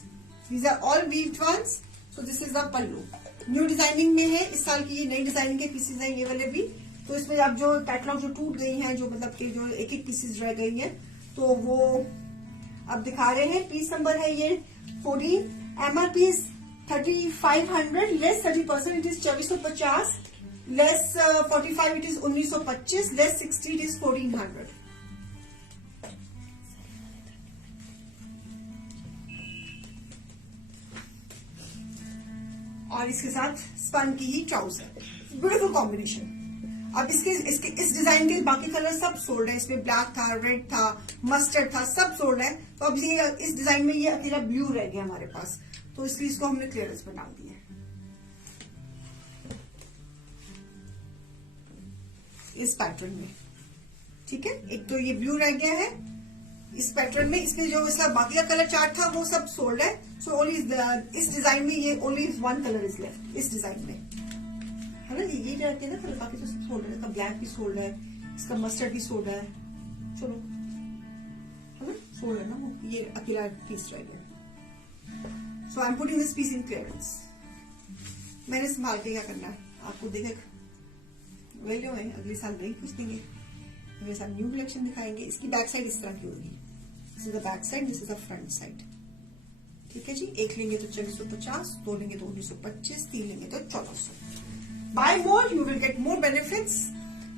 These are all weaved ones. So this is the pallu. New designing में है इस साल की, ये नई डिजाइनिंग के पीसेज हैं ये वाले भी। तो इसमें अब जो कैटलॉग जो टूट गई हैं, जो मतलब कि जो एक एक पीसेज रह गई हैं, तो वो अब दिखा रहे हैं। पीस नंबर है ये 14, MRP is 3500, less 30% it is 2450, less 45 it is 1925, less 60 it is 1400। और इसके साथ स्पन की ही ट्राउजर, ब्यूटीफुल कॉम्बिनेशन। अब इस डिजाइन के बाकी कलर सब सोल्ड है। इसमें ब्लैक था, रेड था, मस्टर्ड था, सब सोल्ड है। तो अब ये इस डिजाइन में ये अकेला ब्लू रह गया हमारे पास, तो इसलिए इसको हमने क्लियरेंस में डाल दिया इस पैटर्न में। ठीक है, एक तो ये ब्लू रह गया है इस पैटर्न में। इसमें जो इसका बाकी का कलर चार्ट था वो सब सोल्ड है। सो ओनली इस डिजाइन में ये only one colour is left इस डिजाइन में, है ना। ये रहते हैं ना कलर, बाकी तो सब सोल्ड है। इसका ब्लैक भी सोल्ड है, इसका मस्टर्ड भी सोल्ड है। चलो, है ना, सोल्ड है ना वो, ये अकेला पीस रह गया। So I am putting this piece in clearance. मैंने संभाल के क्या करना है, आपको देखे वेल्यू है, अगले साल नहीं पूछ देंगे, अगले साल न्यू कलेक्शन दिखाएंगे। इसकी बैक साइड इस तरह की होगी। This is the back side, this is the front side. ठीक है जी, एक लेंगे तो 2450, दो लेंगे तो 1925, तीन लेंगे तो 1400। Buy more you will get more benefits,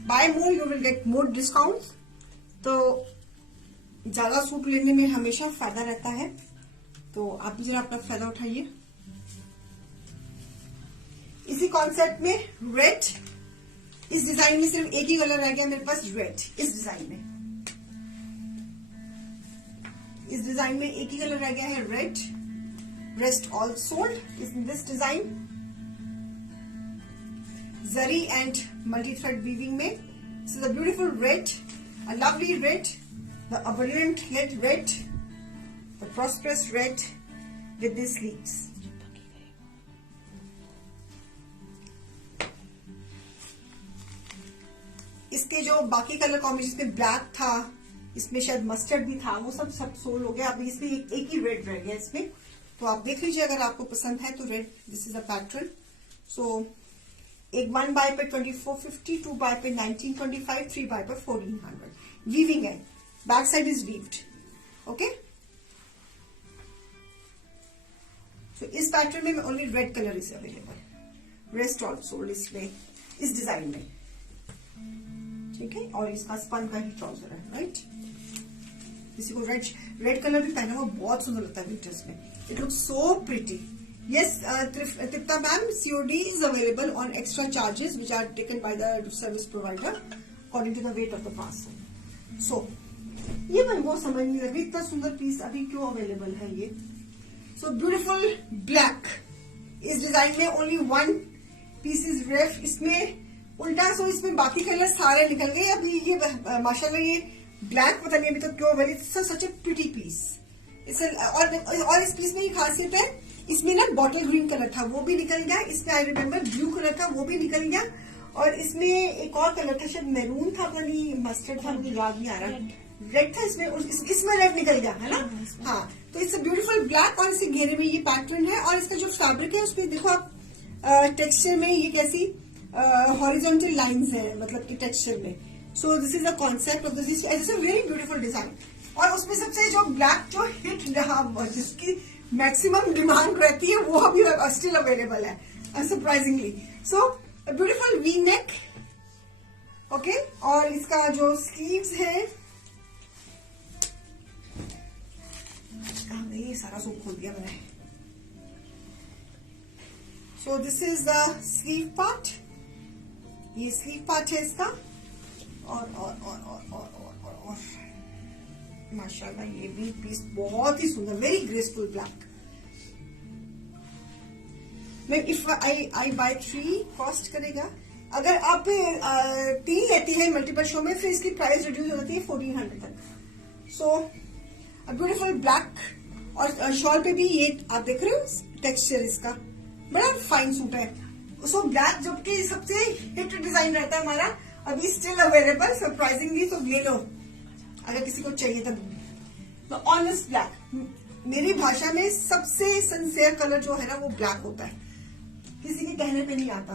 buy more you will get more discount. तो ज्यादा सूट लेने में हमेशा फायदा रहता है, तो आप भी जरा अपना फायदा उठाइए। इसी कॉन्सेप्ट में रेड, इस डिजाइन में सिर्फ एक ही कलर रह गया मेरे पास, रेड। इस डिजाइन में एक ही कलर रह गया है, red. Rest all sold in this design, zari and multi thread weaving में। This is a beautiful red, a lovely red, the abundant red, the prosperous red with this sleeves. इसके जो बाकी कलर कॉम्बिनेशन में black था, इसमें शायद mustard भी था, वो सब सोल्ड हो गया। अभी इसमें एक ही रेड रह गया इसमें, तो आप देख लीजिए अगर आपको पसंद है तो red. This is a pattern. So एक 1 बाय पे 2450, 2 बाय पे 1925, 3 बाय पे 1400। वीविंग है, back side is weaved. Okay, so इस पैटर्न में only red colour is available. Rest all sold इसमें, इस डिजाइन में। ठीक है, और इसका स्पन का ही ट्राउजर है, राइट। किसी को रेड कलर भी पहना हुआ बहुत सुंदर लगता है विंटर्स में। It looks so pretty, Yes, Tripta ma'am, COD is available on extra charges which are taken by the service provider according to the weight of the parcel. So, ये मैं वो समझ नहीं लगी इतना सुंदर पीस अभी क्यों अवेलेबल है ये. So beautiful black इस डिजाइन में only one piece is left. इसमें उल्टा सो इसमें बाकी कलर सारे निकल गए. अभी ये माशाल्लाह ये ब्लैक पता नहीं अभी तो क्यों available. It's such a pretty piece. और इस पीस में ये खासियत है इसमें ना बॉटल ग्रीन कलर था वो भी निकल गया. इसमें आई रिमेम्बर ब्लू कलर था वो भी निकल गया. और इसमें एक और कलर था शायद मैरून था नहीं मस्टर्ड था मुझे याद नहीं आ रहा. रेड था इसमें रेड निकल गया है ना. हाँ तो इट्स अ ब्यूटीफुल ब्लैक और इसके घेरे में ये पैटर्न है. और इसका जो फैब्रिक है उसमें देखो आप टेक्सचर में ये कैसी हॉरिजॉन्टल लाइंस है मतलब कि टेक्सचर में. सो this is the concept of this. It's a very beautiful design. और उसमें सबसे जो ब्लैक जो हिट रहा जिसकी मैक्सिमम डिमांड रहती है वो अभी स्टिल अवेलेबल है surprisingly. So beautiful V neck. Okay और इसका जो स्लीव्स है ये सारा सूप खोल दिया मैंने. सो this is the sleeve part. ये स्लीव पार्ट है इसका. और माशाल्लाह ये भी पीस बहुत ही सुंदर very graceful black. If I buy 3 cost करेगा. अगर आप 3 लेती है मल्टीपल शो में फिर इसकी प्राइस रिड्यूस हो जाती है 1400 तक. So beautiful black. और शॉल पे भी ये आप देख रहे हो टेक्सचर इसका बड़ा फाइन सूट है. सो ब्लैक जबकि सबसे हिट डिजाइन रहता है हमारा अभी स्टिल अवेलेबल सरप्राइजिंगली. तो ले लो अगर किसी को चाहिए तब. तो ऑनेस्ट ब्लैक मेरी भाषा में सबसे सिंसियर कलर जो है ना वो ब्लैक होता है. किसी के कहने पे नहीं आता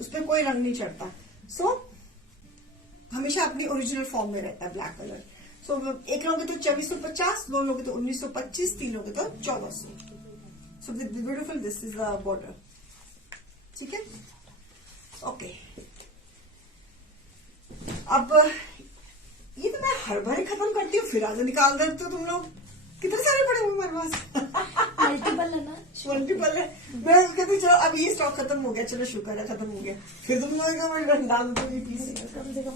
उस पर कोई रंग नहीं चढ़ता. सो हमेशा अपनी ओरिजिनल फॉर्म में रहता है ब्लैक कलर. सो एक लोगे तो 2450, 2 लोगे तो 1925, 3 लोगे तो 1400. So beautiful this is the border. ठीक है ओके. अब ये तो मैं हर बार खत्म करती हूँ फिर आज निकाल देते हो तुम लोग. कितने सारे पड़े हुए हमारे पास. मल्टीपल है ना. मल्टीपल है. मैं कहती चलो अब ये स्टॉक खत्म हो गया चलो शुक्र है खत्म हो गया. फिर तुम लोग डाल दो ये पीस. कम से कम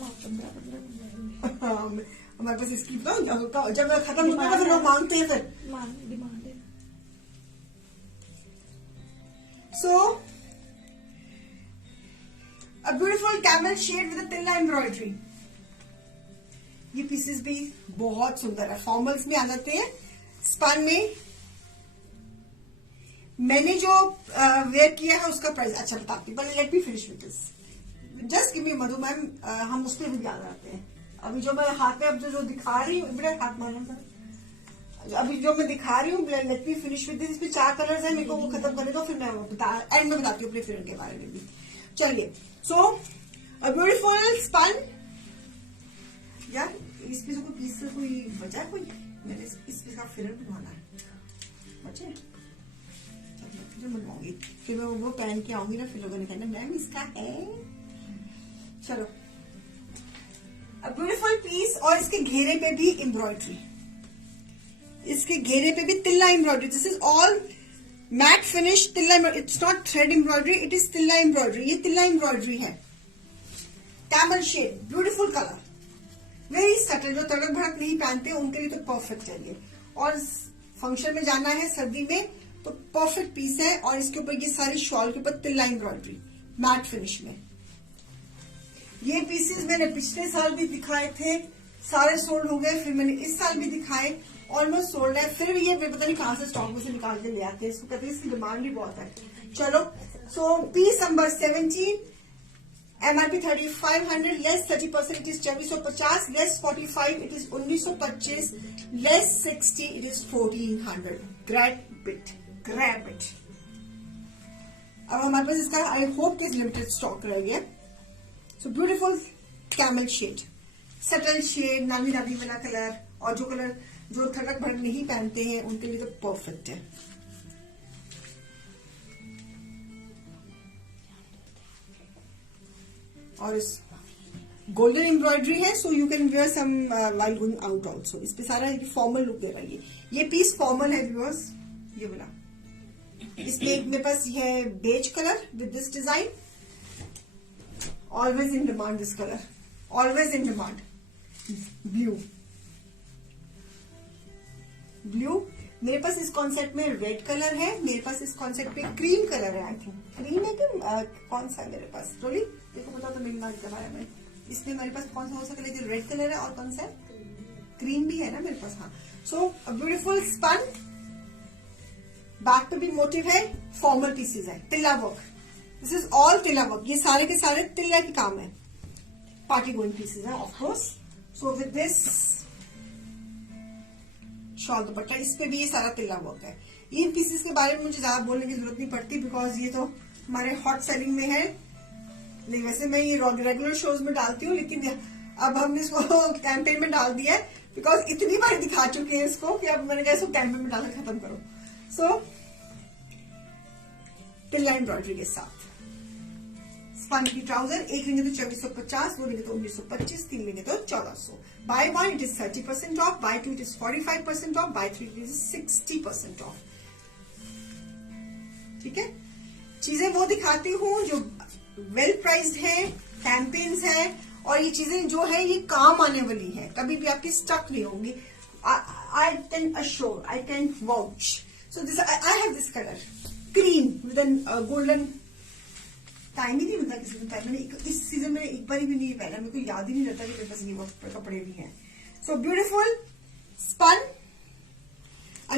15 हमारे पास इसकी जब खत्म होता है फिर लोग मांगते हैं फिर डिमांड है. So a beautiful camel shade with tilla embroidery. ये पीसेस भी बहुत सुंदर है. फॉर्मल्स में आ जाते हैं. स्पन में मैंने जो वेयर किया है उसका प्राइस अच्छा बताती हूँ. But let me finish with this. Just give me Madhu ma'am. हम उस पर भी याद आते हैं. अभी जो मैं हाथ में अब जो दिखा रही हूँ बड़े हाथ मारना. अभी जो मैं दिखा रही हूँ let me finish with this. इसमें 4 कलर्स है. मेरे को वो खत्म करने दो फिर मैं एंड में बताती हूँ अपने फिल्म के बारे में भी. चलिए सो अ ब्यूटीफुल स्पन. यार इस पीस को पीस से कोई बचा है कोई. मैंने इस पीस का फिर बनवाना है बचे जो बनवाऊंगी फिर मैं वो पहन के आऊंगी ना फिर लोगों ने कहना मैम इसका है. चलो ब्यूटीफुल पीस. और इसके घेरे पे भी एम्ब्रॉयडरी. इसके घेरे पे भी tilla embroidery. This is all matte finish tilla. It's not thread embroidery it is tilla embroidery. ये तिल्ला एम्ब्रॉयडरी है. Camel shade beautiful colour very subtle. जो तड़क भड़क नहीं पहनते उनके लिए तो परफेक्ट है ये. और फंक्शन में जाना है सर्दी में तो परफेक्ट पीस है. और इसके ऊपर ये सारी शॉल के ऊपर तिल्ला एम्ब्रॉयडरी मैट फिनिश में. ये पीसेस मैंने पिछले साल भी दिखाए थे सारे सोल्ड हो गए. फिर मैंने इस साल भी दिखाए ऑलमोस्ट सोल्ड है. फिर भी ये पता नहीं कहां से स्टॉक में से निकाल के ले आते हैं. इसको कहते हैं इसकी डिमांड भी बहुत है. चलो so piece number 17 MRP 3500 less 30% it is 2450 less 45 it is 1925 less 60 it is 1400. Grab it. अब हमारे पास इसका आई होप कि लिमिटेड स्टॉक रह गया. So beautiful camel shade subtle shade नामी नामी वाला कलर. और जो कलर जो थड़क भड़क नहीं पहनते हैं उनके लिए तो परफेक्ट है. और इस गोल्डन एम्ब्रॉयडरी है so you can wear some while going out also. इस पे सारा फॉर्मल लुक दे रहा है. ये पीस फॉर्मल है व्यूअर्स. ये वाला। इसमें मेरे पास ये है beige colour with this design, always in demand this colour, always in demand. Blue, blue मेरे पास इस कॉन्सेप्ट में रेड कलर है, मेरे पास इस कॉन्सेप्ट में क्रीम कलर है। आई थिंक क्रीम है कि कौन सा है मेरे पास, रोली देखो बता तो मेरी बात के बारे में। इसमें मेरे पास कौन सा हो सकता है, रेड कलर है और कौन सा है, क्रीम भी है ना मेरे पास। हाँ, सो ब्यूटीफुल स्पन, बैक पे भी मोटिव है, फॉर्मल पीसेज है, tilla work, this is all tilla work, ये सारे के सारे तिल्ला के काम है, पार्टी गोइंग पीसेज है of course. So with this shawl dupatta, इस पे भी ये सारा तिल्ला वर्क है। इन पीसेस के बारे में मुझे ज्यादा बोलने की जरूरत नहीं पड़ती बिकॉज ये तो हमारे हॉट सेलिंग में है। नहीं वैसे मैं ये रेगुलर शोज में डालती हूँ, लेकिन अब हमने इसको कैंपेन में डाल दिया है बिकॉज इतनी बार दिखा चुके हैं इसको कि अब मैंने कहा इसको कैंपेन में डालना खत्म करो। सो तिल्ला एम्ब्रॉयडरी के साथ स्पन की ट्राउजर, एक लेंगे तो 2450, दो लेंगे तो 1925, तीन लेंगे तो 1400। By one it is 30% of, by two it is 45% of, by three it is 60% of. ठीक है, चीजें वो दिखाती हूँ जो वेल प्राइस्ड है, कैंपेन्स है, और ये चीजें जो है ये काम आने वाली है, कभी भी आपकी स्टक नहीं होंगी। I can assure, I can vouch. So this I have this colour cream with an golden, time ही नहीं मिलता किसी दिन पहनने में, इस सीजन में एक बार भी नहीं पहना, मेरे को याद ही नहीं रहता कि मेरे पास ये कपड़े भी हैं। So beautiful spun,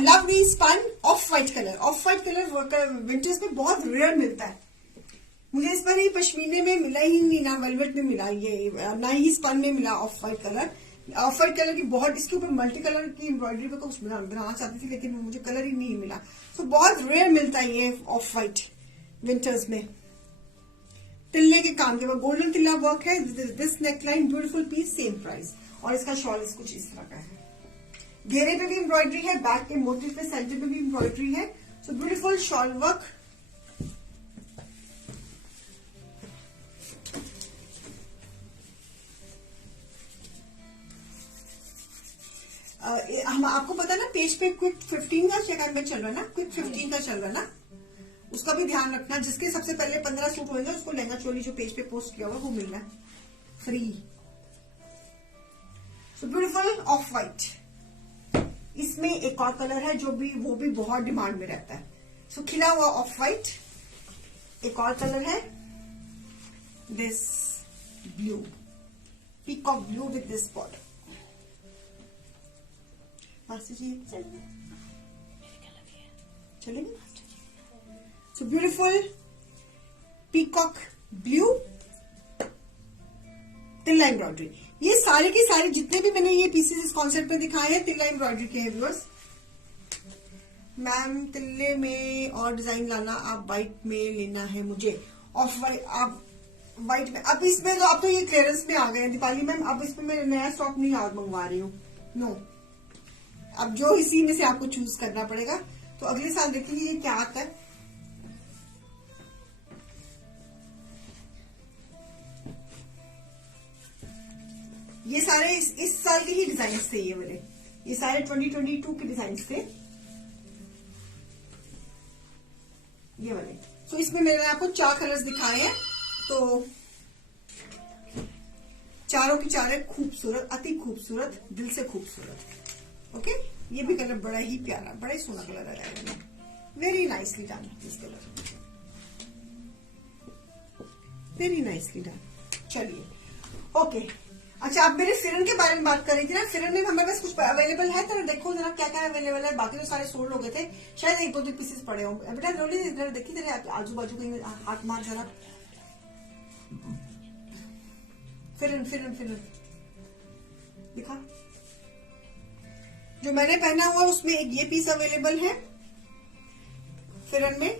love me spun, off white colour, off white colour winters में बहुत रेयर मिलता है। मुझे इस बार ये पश्मीने में मिला ही नहीं, ना वेलवेट में मिला, ये ना ही स्पन में मिला of white colour. Off white colour की बहुत, इसके ऊपर मल्टी कलर की एम्ब्रॉयडरी पे कुछ बनाना चाहती थी लेकिन मुझे कलर ही नहीं मिला। सो बहुत रेयर मिलता है ये ऑफ व्हाइट विंटर्स में। तिल्ले के काम के बाद गोल्डन तिल्ला वर्क है, this neckline beautiful piece, same price, और इसका शॉल कुछ इस तरह का है। घेरे पे भी एम्ब्रॉयडरी है, बैक के मोटिव पे सेंटर पे भी एम्ब्रॉयडरी है। So beautiful shawl work. हम आपको पता ना पेज पे क्विक 15 का कैंपेन चल रहा है ना, क्विक 15 का चल रहा है ना, उसका भी ध्यान रखना। जिसके सबसे पहले 15 सूट होंगे उसको लहंगा चोली जो पेज पे पोस्ट किया होगा वो मिलना है free. So beautiful of white, इसमें एक और कलर है जो भी वो भी बहुत डिमांड में रहता है। सो खिला हुआ ऑफ व्हाइट, एक और कलर है this blue, peacock blue with this border. चलेंगे। So beautiful peacock blue, tilla embroidery, ये सारे के सारे जितने भी मैंने ये पीसेस इस कॉन्सेप्ट में दिखाए हैं तिल्ला एम्ब्रॉयडरी के हैं व्यूअर्स। मैम तिल्ले में और डिजाइन लाना, आप व्हाइट में लेना है मुझे, ऑफ व्हाइट, आप व्हाइट में। अब इसमें तो अब तो ये क्लियरेंस में आ गए हैं दीपाली मैम, अब इसमें मैं नया स्टॉक नहीं और मंगवा रही हूँ, नो। अब जो इसी में से आपको चूज करना पड़ेगा, तो अगले साल देखेंगे ये क्या आता है। ये सारे इस साल के ही डिजाइन थे, ये वाले ये सारे 2022 के डिजाइन थे ये वाले। सो इसमें मैंने आपको 4 कलर्स दिखाए हैं, तो चारों की चारे खूबसूरत, अति खूबसूरत, दिल से खूबसूरत। ओके, ये भी कलर बड़ा ही प्यारा, बड़ा ही सोना कलर है, very nicely done this colour, very nicely done. चलिए ओके, अच्छा आप मेरे फिरन के बारे में बात कर रही थी ना, फिरन में हमारे पास कुछ अवेलेबल है, तो देखो जरा क्या क्या अवेलेबल है। बाकी तो सारे सोल्ड हो गए थे, शायद एक दो पीसेस पड़े हों। बेटा रोली इधर देखी, तेरे आजू बाजू कहीं हाथ मार जरा। फिरन फिरन फिरन दिखा, जो मैंने पहना हुआ उसमें एक ये पीस अवेलेबल है फिरन में।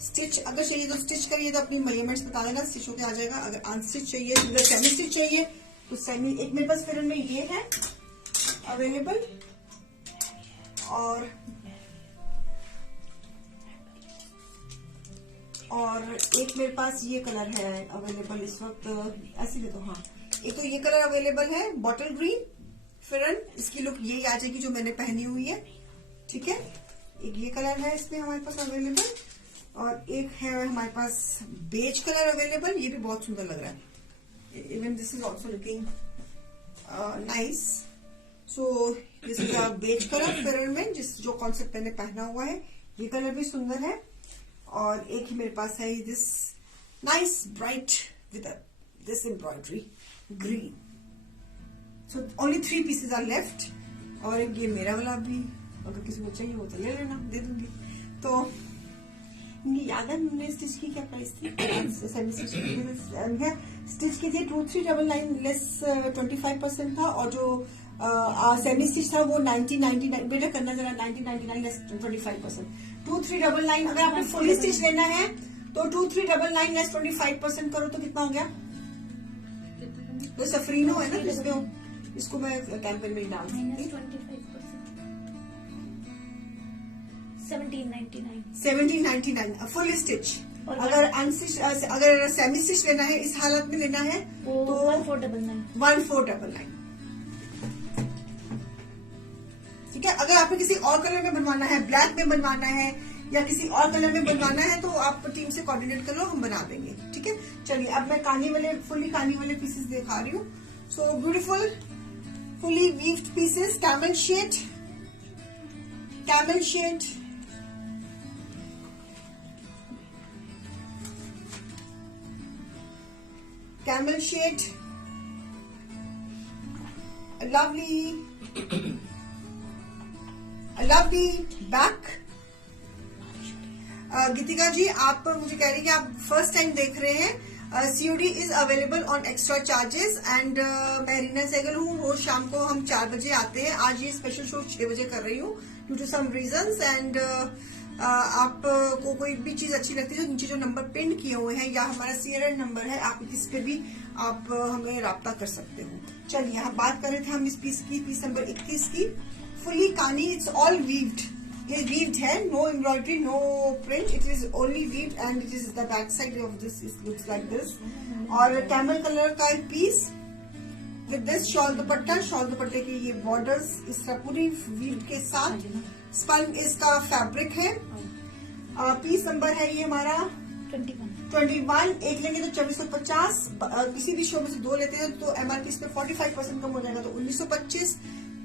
स्टिच अगर चाहिए तो स्टिच करिए तो अपनी मेजरमेंट्स बता देना, स्टिच होके आ जाएगा। अगर अनस्टिच चाहिए, अगर सेमी स्टिच चाहिए तो सेमी। एक मेरे पास फिरन में ये है अवेलेबल, और एक मेरे पास ये कलर है अवेलेबल इस वक्त, ऐसे भी तो हाँ, एक तो ये कलर अवेलेबल है बॉटल ग्रीन फिरन, इसकी लुक यही आ जाएगी जो मैंने पहनी हुई है, ठीक है। एक ये कलर है इसमें हमारे पास अवेलेबल, और एक है हमारे पास बेज कलर अवेलेबल। ये भी बहुत सुंदर लग रहा है। Even this is also looking nice. So this is a beige colour फेररमेंट, जो कॉन्सेप्ट मैंने पहना हुआ है। ये कलर भी सुंदर है। और एक ही मेरे पास है this nice bright with this embroidery green. So only 3 pieces are left. और एक ये मेरा वाला भी, अगर किसी को चाहिए वो तो ले लेना, दे दूंगी। तो याद है हमने स्टिच की क्या प्राइस थी? स्टिच की थी 2399 लेस 25% था, और जो सेमी स्टिच था वो 1999। बेटा करना जरा 1999 लेस 25%। 2399। अगर आपने फुल स्टिच लेना है तो 2399 लेस 25% करो तो कितना हो गया? तो सफरीनो है ना जिसमें, इसको मैं कैंपेन में डाल दूंगी। 1799 फुल स्टिच। अगर अनस्टिच, अगर सेमी स्टिच लेना है, इस हालत में लेना है तो 1499। ठीक है। अगर आपको किसी और कलर में बनवाना है, ब्लैक में बनवाना है या किसी और कलर में बनवाना है, तो आप टीम से कोऑर्डिनेट कर लो, हम बना देंगे। ठीक है। चलिए अब मैं कानी वाले, फुल्ली कानी वाले पीसेस दिखा रही हूँ। So beautiful fully woven pieces, camel shade, camel shade, camel shade, a lovely back। Geetika ji आप मुझे कह रही हैं कि आप फर्स्ट टाइम देख रहे हैं। COD is available on extra charges. And मैं रीना सहगल हूँ। रोज शाम को हम 4 बजे आते हैं। आज ये स्पेशल शो 6 बजे कर रही हूँ due to some reasons. And आपको कोई भी चीज अच्छी लगती है तो नीचे जो नंबर पिन किए हुए हैं या हमारा CRN नंबर है, आप इस पे भी आप हमें राब्ता कर सकते हो। चलिए यहाँ बात कर रहे थे हम इस पीस की, पीस नंबर 21 की। Fully Kani, it's all woven. ये वीव्ड है, no embroidery, no print, it is only woven and it is the back side of this, it looks like this. और कैमल कलर का एक piece with this shawl dupatta. Shawl दुपट्टे की ये borders इस तरह पूरी वीव्ड के साथ। स्पन इसका फैब्रिक है। पीस नंबर है ये हमारा 21। एक लेंगे तो 2450। किसी भी शो में से 2 लेते हैं तो MRP पे 45% कम हो जाएगा, तो 1925।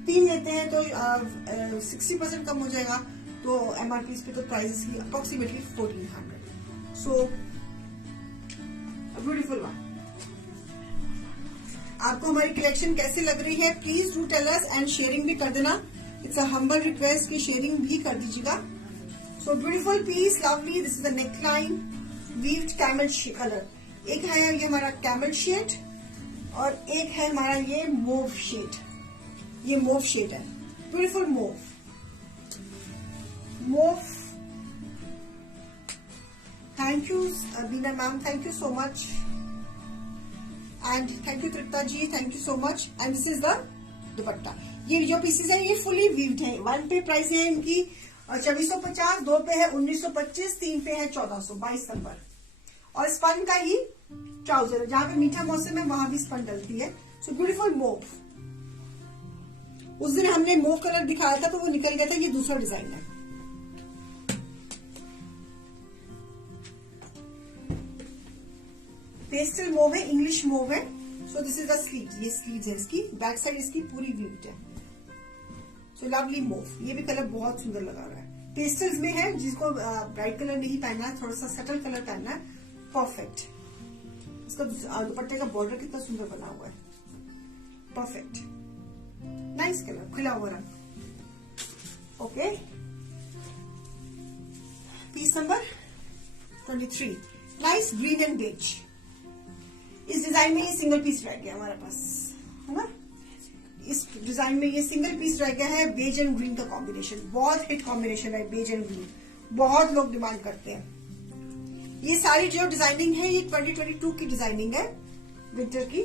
3 लेते हैं तो 60% कम हो जाएगा, तो MRP पे तो प्राइस की अप्रोक्सीमेटली 1400। So beautiful one. आपको हमारी कलेक्शन कैसे लग रही है please do tell us and sharing भी कर देना। इट्स अ हम्बल रिक्वेस्ट की शेयरिंग भी कर दीजिएगा। So beautiful piece, lovely. This is the neckline, woven camel colour. एक है ये हमारा कैमल शेड और एक है हमारा ये मोव शेड। ये मोव शेड है, beautiful mauve. Thank you Beena ma'am, thank you so much. And thank you Tripta ji, thank you so much. And this is the dupatta. ये जो पीसेस है ये फुली वीव्ड है। 1 पे प्राइस है इनकी 2450, 2 पे है 1925, 3 पे है 1400, 22 नंबर। और स्पन का ही ट्राउजर है, जहां पे मीठा मौसम है वहां भी स्पन डलती है। So beautiful mauve. उस दिन हमने मोव कलर दिखाया था तो वो निकल गया था, ये दूसरा डिजाइन है। पेस्टल मोव है, इंग्लिश मोव है। सो दिस इज द स्लीव। ये स्लीव है इसकी, बैक साइड इसकी पूरी वीव्ड है। So lovely mauve. ये भी कलर बहुत सुंदर लगा रहा है। पेस्टल्स में है, जिसको ब्राइट कलर नहीं पहनना है, थोड़ा सा सटल कलर पहनना है, परफेक्ट। इसका दुपट्टे का बॉर्डर कितना सुंदर बना हुआ है, परफेक्ट, नाइस कलर, खुला हुआ रंग। Okay, piece number 23, nice green and beige. इस डिजाइन में ये सिंगल पीस रह गया हमारे पास, है ना। इस डिजाइन में ये सिंगल पीस रह गया है। बेज एंड ग्रीन का कॉम्बिनेशन बहुत हिट कॉम्बिनेशन है, बेज एंड ग्रीन बहुत लोग डिमांड करते हैं। ये सारी जो डिजाइनिंग है ये 2022 की डिजाइनिंग है, विंटर की।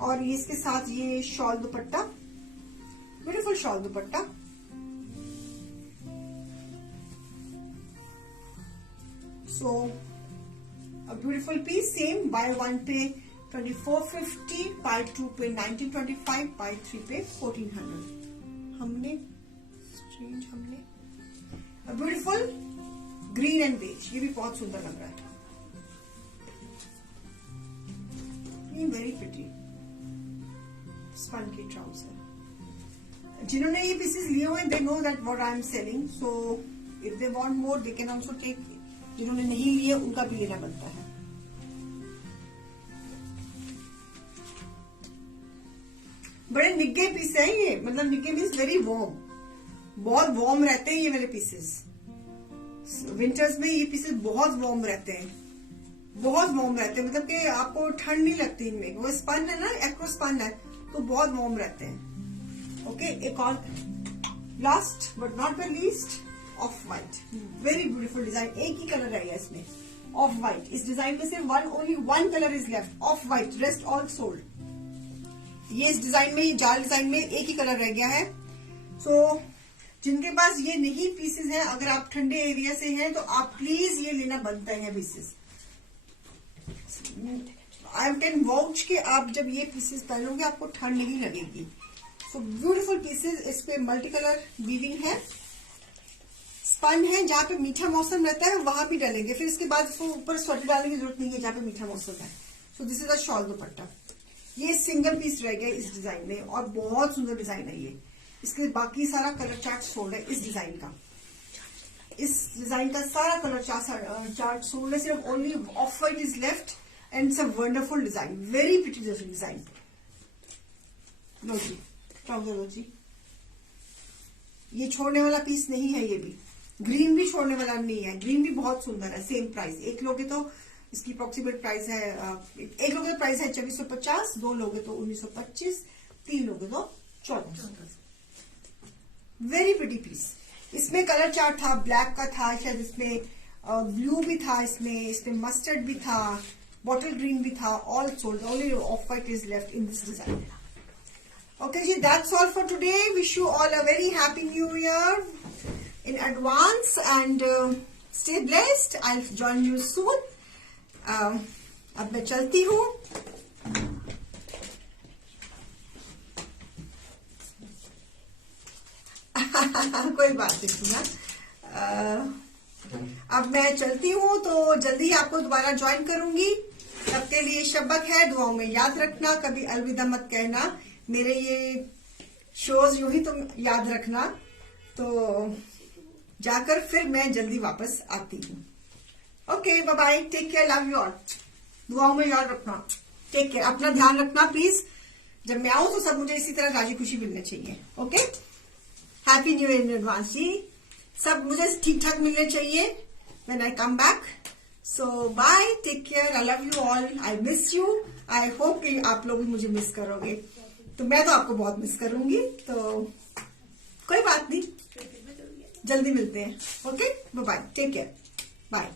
और ये इसके साथ ये shawl dupatta, beautiful shawl dupatta. So a beautiful piece, same buy 1 पे 2450, buy 2 पे 1925, buy 3 पे 1400। हमने ब्यूटीफुल ग्रीन एंड बेज, ये भी बहुत सुंदर लग रहा है, ये वेरी प्रिटी स्पन की ट्राउजर। जिन्होंने ये पीसेस लिए हुए they know that what I am selling, so if they want more they can also take. जिन्होंने नहीं लिए उनका भी लेना बनता है। बड़े निग्गे पीस है ये, मतलब निग्गे मीन्स वेरी वार्म, बहुत वार्म रहते हैं ये वाले पीसेस। विंटर्स में ये पीसेस बहुत वार्म रहते हैं, बहुत वार्म रहते हैं, मतलब कि आपको ठंड नहीं लगती इनमें। वो स्पन है ना, एक्रो स्पन है, तो बहुत वार्म रहते हैं। ओके, एक और last but not the least, of white, very beautiful design. एक ही कलर है इसमें, ऑफ वाइट। इस डिजाइन में सिर्फ only one colour is left, of white, rest all sold. ये इस डिजाइन में, जाल डिजाइन में एक ही कलर रह गया है। सो जिनके पास ये नहीं पीसेस हैं, अगर आप ठंडे एरिया से हैं तो आप प्लीज ये लेना बनता है पीसेस। आई कैन वाउच कि आप जब ये पीसेस पहनोगे आपको ठंड नहीं लगेगी। सो ब्यूटीफुल पीसेस, इस पे मल्टी कलर वीविंग है, स्पन है, जहां पे मीठा मौसम रहता है वहां भी डालेंगे, फिर इसके बाद इसको ऊपर स्वेटर डालने की जरूरत नहीं है जहां पे मीठा मौसम है। सो दिस इज अ शॉल दुपट्टा। ये सिंगल पीस रह गया इस डिजाइन में, और बहुत सुंदर डिजाइन है ये। इसके बाकी सारा कलर चार्ट सोल्ड है इस डिजाइन का। इस डिजाइन का सारा कलर चार्ट सोल्ड है, सिर्फ only off white is left and it's a wonderful design, very pretty design. लो जी, ट्राउजर लो जी। ये छोड़ने वाला पीस नहीं है, ये भी ग्रीन भी छोड़ने वाला नहीं है, ग्रीन भी बहुत सुंदर है। सेम प्राइस, एक लोगे तो इसकी अप्रोक्सीमेट प्राइस है, एक लोगे तो प्राइस है 2450, दो लोगे तो 1925, तीन लोगे तो 1400। Very pretty piece. इसमें कलर चार्ट था, ब्लैक का था शायद, इसमें ब्लू भी था, इसमें मस्टर्ड भी था, बॉटल ग्रीन भी था, all sold, only off white is left in this design. Okay ji, that's all for today. Wish you all a very happy new year in advance, and stay blessed. I'll join you soon. अब मैं चलती हूँ। कोई बात नहीं ना, अब मैं चलती हूँ तो जल्दी आपको दोबारा ज्वाइन करूंगी। तब के लिए शब्बक है, दुआओं में याद रखना, कभी अलविदा मत कहना। मेरे ये शोज यूं ही तुम याद रखना, तो जाकर फिर मैं जल्दी वापस आती हूँ। Okay, bye bye, take care, love you all. दुआओं में याद रखना, टेक केयर, अपना ध्यान रखना प्लीज। जब मैं आऊं तो सब मुझे इसी तरह राजी खुशी मिलना चाहिए। Okay, happy new year in advance जी। सब मुझे ठीक ठाक मिलने चाहिए when I come back. So bye, take care, I love you all, I miss you. I hope कि आप लोग भी मुझे मिस करोगे, तो मैं तो आपको बहुत मिस करूंगी। तो कोई बात नहीं, जल्दी मिलते हैं। Okay, bye bye, take care, bye.